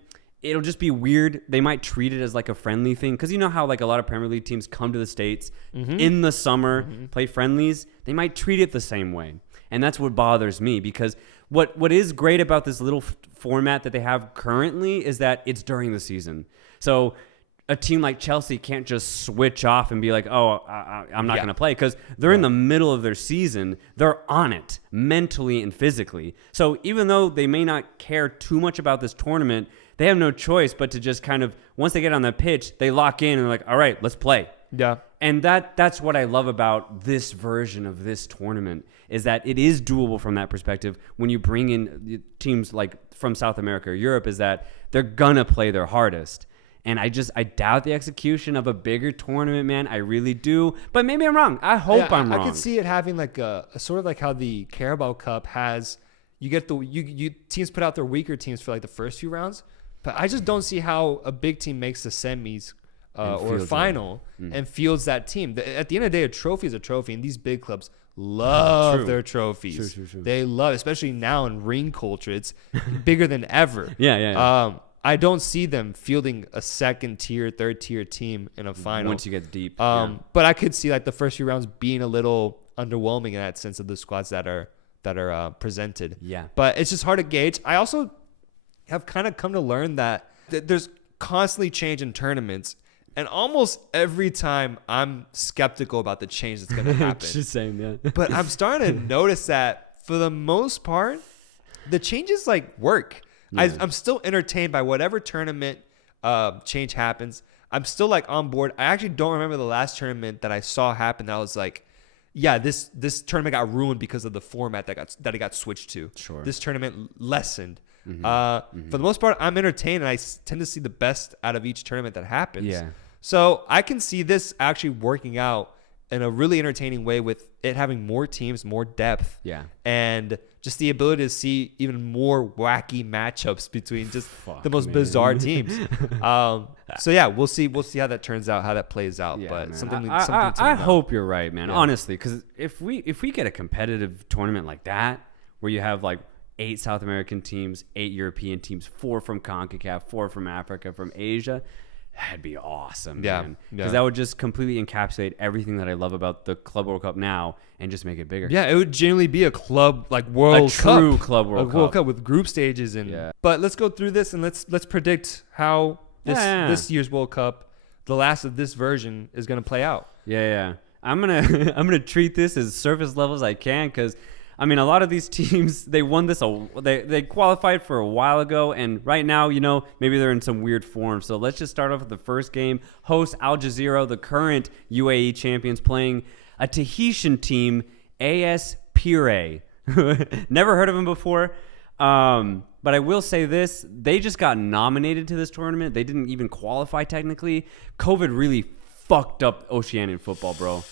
it'll just be weird. They might treat it as like a friendly thing because you know how like a lot of Premier League teams come to the States in the summer, play friendlies. They might treat it the same way. And that's what bothers me because what is great about this little format that they have currently is that it's during the season. So a team like Chelsea can't just switch off and be like, oh, I'm not going to play because they're in the middle of their season. They're on it mentally and physically. So even though they may not care too much about this tournament, they have no choice but to just kind of, once they get on the pitch, they lock in and they're like, all right, let's play. Yeah. And that's what I love about this version of this tournament is that it is doable from that perspective. When you bring in teams like from South America or Europe, is that they're going to play their hardest. And I doubt the execution of a bigger tournament, man. I really do. But maybe I'm wrong. I hope I'm wrong. I could see it having like a sort of like how the Carabao Cup has, you get you teams put out their weaker teams for like the first few rounds. But I just don't see how a big team makes the semis or final and fields that team. At the end of the day, a trophy is a trophy, and these big clubs love their trophies. True. They love, especially now in ring culture, it's bigger than ever. Yeah. I don't see them fielding a second tier, third tier team in a final. Once you get deep. But I could see like the first few rounds being a little underwhelming in that sense of the squads that are presented. Yeah. But it's just hard to gauge. I also have kind of come to learn that there's constantly change in tournaments. And almost every time I'm skeptical about the change that's going to happen. Just same, yeah. But I'm starting to notice that for the most part, the changes like work. Yeah. I'm still entertained by whatever tournament change happens. I'm still like on board. I actually don't remember the last tournament that I saw happen that I was like, yeah, this tournament got ruined because of the format that it got switched to. Sure. This tournament lessened. For the most part, I'm entertained, and I tend to see the best out of each tournament that happens. Yeah. So I can see this actually working out in a really entertaining way with it having more teams, more depth, and just the ability to see even more wacky matchups between just the most bizarre teams. So yeah, we'll see how that turns out, how that plays out. Yeah, but man. something I hope you're right, man. Honestly, because if we get a competitive tournament like that, where you have like 8 South American teams, 8 European teams, 4 from CONCACAF, 4 from Africa, from Asia. That'd be awesome, man. Because that would just completely encapsulate everything that I love about the Club World Cup now and just make it bigger. Yeah, it would genuinely be a club like World Cup. A true Club World Cup with group stages and. But let's go through this and let's predict how this year's World Cup, the last of this version, is going to play out. Yeah. I'm gonna treat this as surface level as I can because. I mean, a lot of these teams, they won this. They qualified for a while ago, and right now, maybe they're in some weird form. So let's just start off with the first game. Host Al Jazeera, the current UAE champions, playing a Tahitian team, AS Pire. Never heard of them before. But I will say this. They just got nominated to this tournament. They didn't even qualify technically. COVID really fucked up Oceanian football, bro.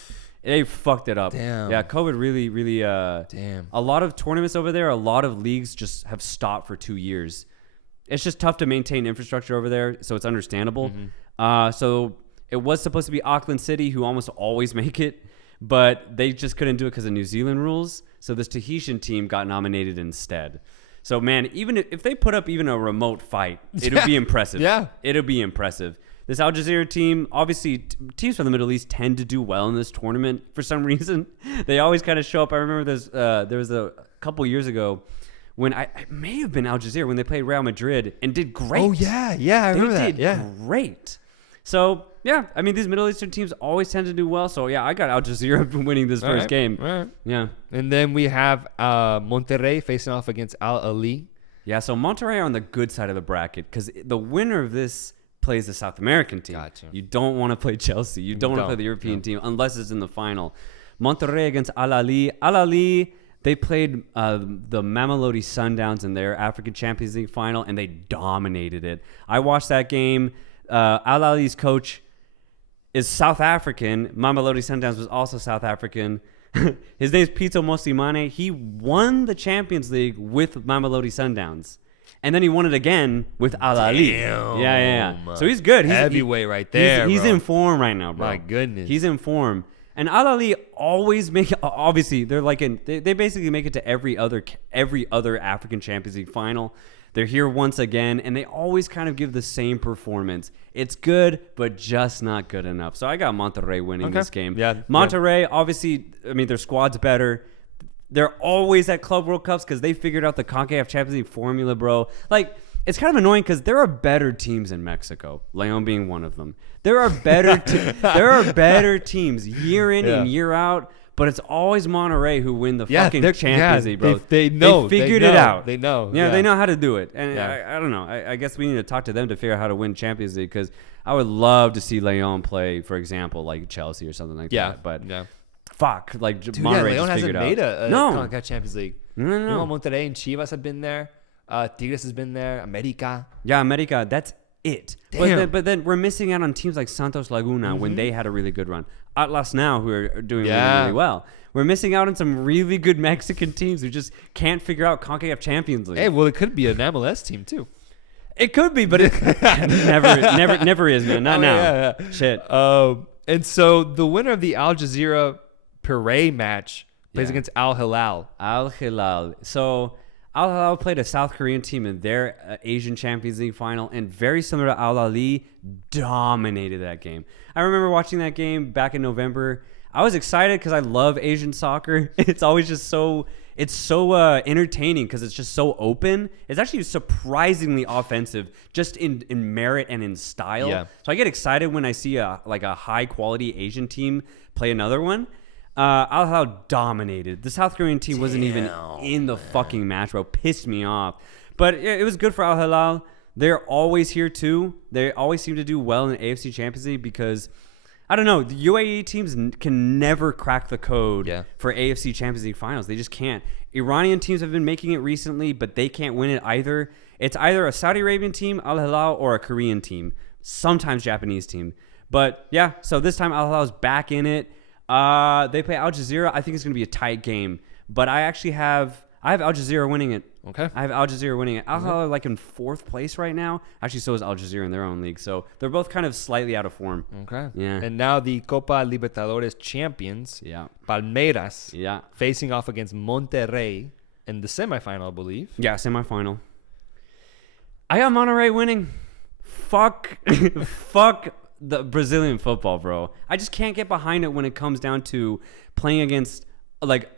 They fucked it up. Damn. Yeah, COVID really, really. Damn. A lot of tournaments over there, a lot of leagues just have stopped for 2 years. It's just tough to maintain infrastructure over there, so it's understandable. So it was supposed to be Auckland City, who almost always make it, but they just couldn't do it because of New Zealand rules. So this Tahitian team got nominated instead. So, man, even if they put up even a remote fight, it would be impressive. Yeah. It would be impressive. This Al Jazeera team, obviously, teams from the Middle East tend to do well in this tournament for some reason. They always kind of show up. I remember there was a couple years ago when I may have been Al Jazeera when they played Real Madrid and did great. Oh, yeah. I remember that. They did great. So, yeah, I mean, these Middle Eastern teams always tend to do well. So, yeah, I got Al Jazeera winning this first game. All right. Yeah. And then we have Monterrey facing off against Al Ahly. Yeah, so Monterrey are on the good side of the bracket because the winner of this plays the South American team. Gotcha. You don't want to play Chelsea. You don't want to play the European team unless it's in the final. Monterrey against Al Ahly. Al Ahly, they played the Mamelodi Sundowns in their African Champions League final, and they dominated it. I watched that game. Al Ahly's coach is South African. Mamelodi Sundowns was also South African. His name's Pito Mosimane. He won the Champions League with Mamelodi Sundowns. And then he won it again with Al Ahly. Yeah. So he's good. He's heavyweight right there. He's bro. in form right now, bro. My goodness. He's in form. And Al Ahly always obviously they're like they basically make it to every other African Champions League final. They're here once again, and they always kind of give the same performance. It's good, but just not good enough. So I got Monterrey winning this game. Yeah. Monterrey, obviously, I mean, their squad's better. They're always at Club World Cups because they figured out the CONCACAF Champions League formula, bro. Like, it's kind of annoying because there are better teams in Mexico, Leon being one of them. There are better teams year in and year out. But it's always Monterrey who win the fucking Champions League, bro. They know. They figured it out. They know. Yeah, they know how to do it. And I don't know. I guess we need to talk to them to figure out how to win Champions League because I would love to see Leon play, for example, like Chelsea or something like that. But fuck, like Monterrey Leon just figured hasn't made out. a CONCACAF Champions League. No. You know, Monterrey and Chivas have been there. Tigres has been there. America. Yeah, America. That's it. But then we're missing out on teams like Santos Laguna when they had a really good run. Atlas now, who are doing really well. We're missing out on some really good Mexican teams who just can't figure out CONCACAF Champions League. Hey, well, it could be an MLS team too. It could be, but it never is, man. Not now. Yeah. Shit. And so the winner of the Al Jazeera Pirae match plays against Al Hilal. Al Hilal. So Al Hilal played a South Korean team in their Asian Champions League final, and very similar to Al Ahly, dominated that game. I remember watching that game back in November. I was excited because I love Asian soccer. It's always just so entertaining because it's just so open. It's actually surprisingly offensive, just in merit and in style. Yeah. So I get excited when I see a high quality Asian team play another one. Al Hilal dominated. The South Korean team wasn't even in the fucking match, bro. Pissed me off. But it was good for Al Hilal. They're always here too. They always seem to do well in the AFC Champions League because, I don't know, the UAE teams can never crack the code for AFC Champions League finals. They just can't. Iranian teams have been making it recently, but they can't win it either. It's either a Saudi Arabian team, Al Hilal, or a Korean team. Sometimes Japanese team. But yeah, so this time Al Hilal's back in it. They play Al Jazeera. I think it's going to be a tight game. But I have Al Jazeera winning it. Okay. I have Al Jazeera winning it. Al Hilal are like in 4th place right now. Actually, so is Al Jazeera in their own league. So they're both kind of slightly out of form. Okay. Yeah. And now the Copa Libertadores champions, Palmeiras, facing off against Monterrey in the semifinal, I believe. Yeah, semifinal. I got Monterrey winning. Fuck the Brazilian football, bro. I just can't get behind it when it comes down to playing against like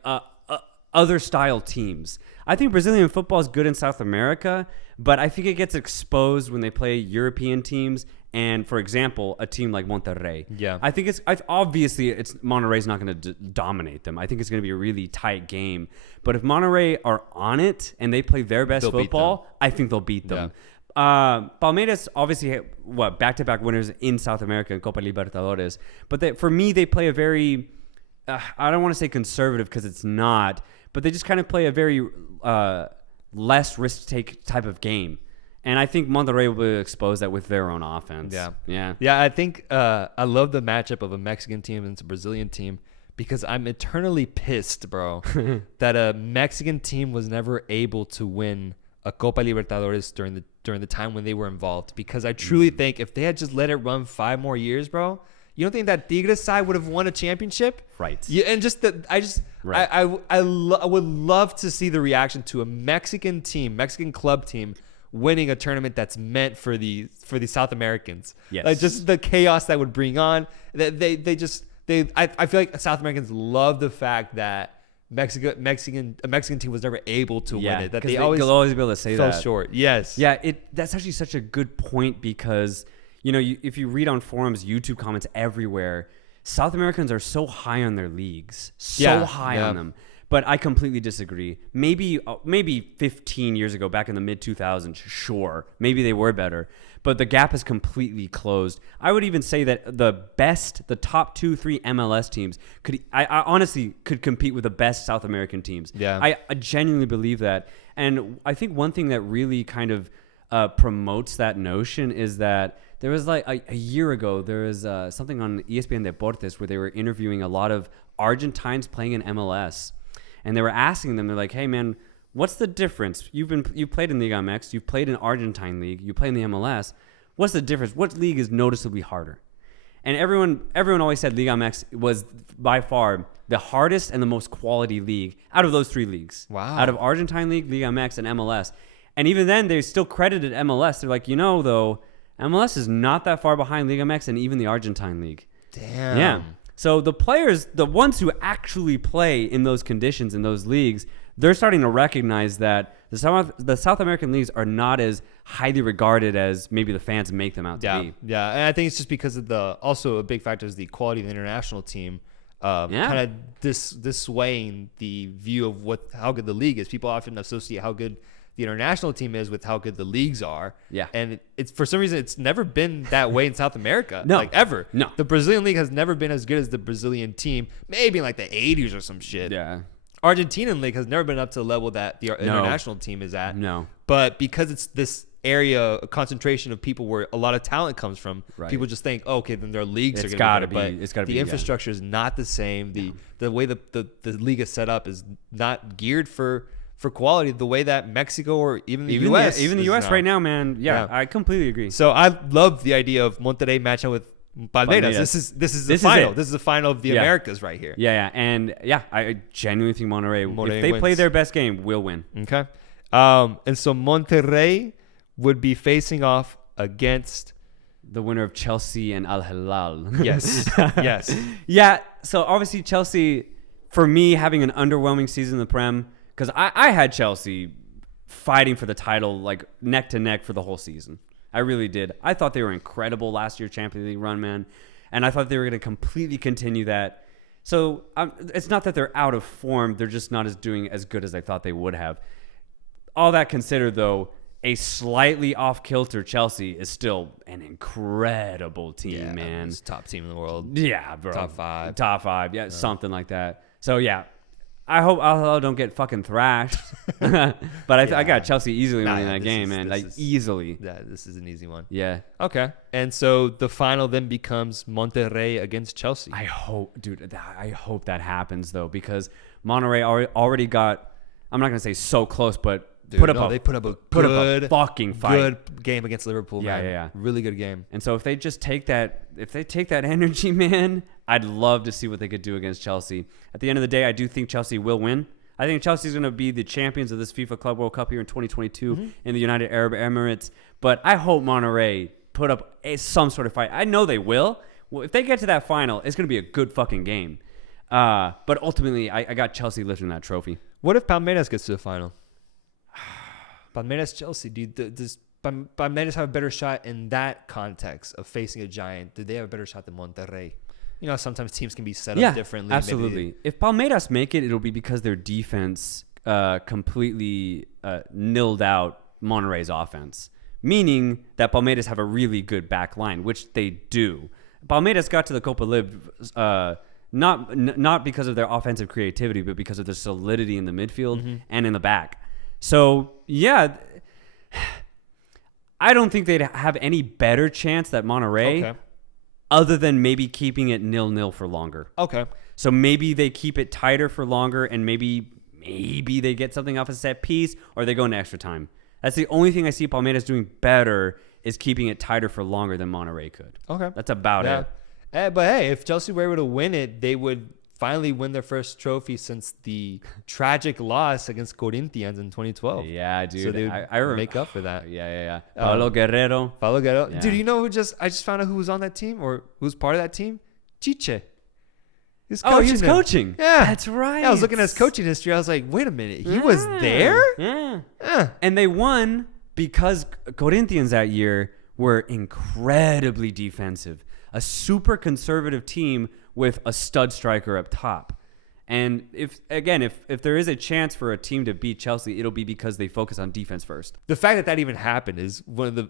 other style teams. I think Brazilian football is good in South America, but I think it gets exposed when they play European teams and, for example, a team like Monterrey. Yeah. I think obviously Monterrey's not going to dominate them. I think it's going to be a really tight game. But if Monterrey are on it and they play their best football, I think they'll beat them. Yeah. Palmeiras obviously back-to-back winners in South America in Copa Libertadores, but for me they play a very I don't want to say conservative because it's not, but they just kind of play a very less risk-take type of game, and I think Monterrey will expose that with their own offense. Yeah. I think I love the matchup of a Mexican team and a Brazilian team because I'm eternally pissed, bro, that a Mexican team was never able to win a Copa Libertadores during the time when they were involved, because I truly think if they had just let it run 5 more years, bro, you don't think that Tigres side would have won a championship? Right. Yeah, and I would love to see the reaction to a Mexican club team winning a tournament that's meant for the South Americans. Yes. Like just the chaos that would bring on. I feel like South Americans love the fact that a Mexican team was never able to win it. That they'll always be able to say fell that. short. Yes. Yeah, that's actually such a good point because, you know, if you read on forums, YouTube comments everywhere, South Americans are so high on their leagues. High on them. But I completely disagree. Maybe 15 years ago, back in the mid-2000s, sure, maybe they were better. But the gap is completely closed. I would even say that the top 2-3 MLS teams I honestly could compete with the best South American teams. Yeah. I genuinely believe that. And I think one thing that really kind of promotes that notion is that there was like a year ago, there was something on ESPN Deportes where they were interviewing a lot of Argentines playing in MLS, and they were asking them, they're like, "Hey man, what's the difference? You played in Liga MX, you've played in Argentine league, you play in the MLS. What's the difference? What league is noticeably harder?" And everyone always said Liga MX was by far the hardest and the most quality league out of those three leagues. Wow. Out of Argentine league, Liga MX, and MLS. And even then, they still credited MLS. They're like, though, MLS is not that far behind Liga MX and even the Argentine league. Damn. Yeah. So the players, the ones who actually play in those conditions in those leagues, they're starting to recognize that the South American leagues are not as highly regarded as maybe the fans make them out to be. Yeah, and I think it's just because of also a big factor is the quality of the international team. Kind of dissuading the view of how good the league is. People often associate how good the international team is with how good the leagues are. Yeah. And it's for some reason, it's never been that way in South America. No. Like ever. No. The Brazilian league has never been as good as the Brazilian team, maybe in like the 80s or some shit. Yeah. Argentinian league has never been up to the level that the international team is at. No. But because it's this area, a concentration of people where a lot of talent comes from, people just think, okay, then their leagues are going to be better. But the infrastructure is not the same. The way the league is set up is not geared for quality the way that Mexico or even the U.S. Even the U.S. right now, man. Yeah, I completely agree. So I love the idea of Monterrey matching with Palmeiras. This is the final. This is the final of the Americas right here. Yeah. And I genuinely think Monterrey if they wins. play their best game, will win. Okay. And so Monterrey would be facing off against the winner of Chelsea and Al Hilal. Yes. Yes. Yeah. So obviously Chelsea, for me, having an underwhelming season in the Prem, because I had Chelsea fighting for the title like neck to neck for the whole season. I really did. I thought they were incredible last year Champions League run, man. And I thought they were going to completely continue that. So it's not that they're out of form. They're just not doing as good as I thought they would have. All that considered, though, a slightly off-kilter Chelsea is still an incredible team, man. It's top team in the world. Yeah, bro. Top five. Yeah, something like that. So, yeah. I hope Al Hilal don't get fucking thrashed. But I got Chelsea easily winning that game, man. Easily. Yeah, this is an easy one. Yeah. Okay. And so the final then becomes Monterrey against Chelsea. I hope that happens, though, because Monterrey already got, I'm not going to say so close, but they put up a fucking fight. Good game against Liverpool, man. Yeah. Really good game. And so if they take that energy, man, I'd love to see what they could do against Chelsea. At the end of the day, I do think Chelsea will win. I think Chelsea's going to be the champions of this FIFA Club World Cup here in 2022 in the United Arab Emirates. But I hope Monterrey put up some sort of fight. I know they will. Well, if they get to that final, it's going to be a good fucking game. But ultimately, I got Chelsea lifting that trophy. What if Palmeiras gets to the final? Palmeiras Chelsea, does Palmeiras have a better shot in that context of facing a giant? Do they have a better shot than Monterrey? Sometimes teams can be set up differently. Absolutely. If Palmeiras make it, it'll be because their defense completely nilled out Monterrey's offense, meaning that Palmeiras have a really good back line, which they do. Palmeiras got to the Copa Lib not because of their offensive creativity, but because of their solidity in the midfield and in the back. So, yeah, I don't think they'd have any better chance than Monterrey other than maybe keeping it 0-0 for longer. Okay. So maybe they keep it tighter for longer and maybe they get something off a set piece or they go into extra time. That's the only thing I see Palmeiras doing better is keeping it tighter for longer than Monterrey could. Okay. That's about it. But hey, if Chelsea were able to win it, they would finally win their first trophy since the tragic loss against Corinthians in 2012. Yeah, dude. So they would make up for that. Yeah. Paulo Guerrero. Yeah. Dude, you know I just found out who was on that team or who's part of that team? Chiche. He's coaching. Yeah. That's right. Yeah, I was looking at his coaching history. I was like, wait a minute. He was there? Yeah. And they won because Corinthians that year were incredibly defensive. A super conservative team with a stud striker up top. And if there is a chance for a team to beat Chelsea, it'll be because they focus on defense first. The fact that even happened is one of the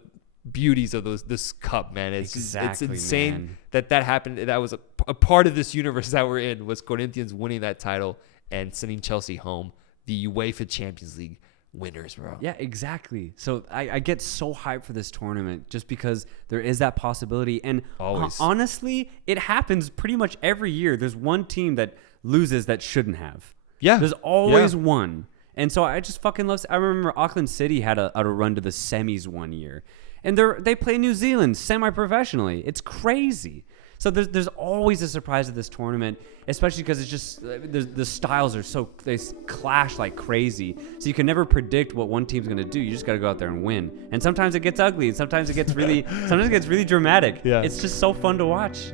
beauties of this cup, man. It's insane, man. that happened. That was a part of this universe that we're in was Corinthians winning that title and sending Chelsea home, the UEFA Champions League winners, bro. Yeah, exactly. So I get so hyped for this tournament just because there is that possibility. And honestly, it happens pretty much every year. There's one team that loses that shouldn't have. Yeah. There's always one. And so I just fucking love. I remember Auckland City had a run to the semis one year, and they play New Zealand semi-professionally. It's crazy. So there's always a surprise at this tournament, especially because it's just the styles are they clash like crazy. So you can never predict what one team's gonna do. You just gotta go out there and win. And sometimes it gets ugly, and sometimes it gets really dramatic. Yeah. It's just so fun to watch.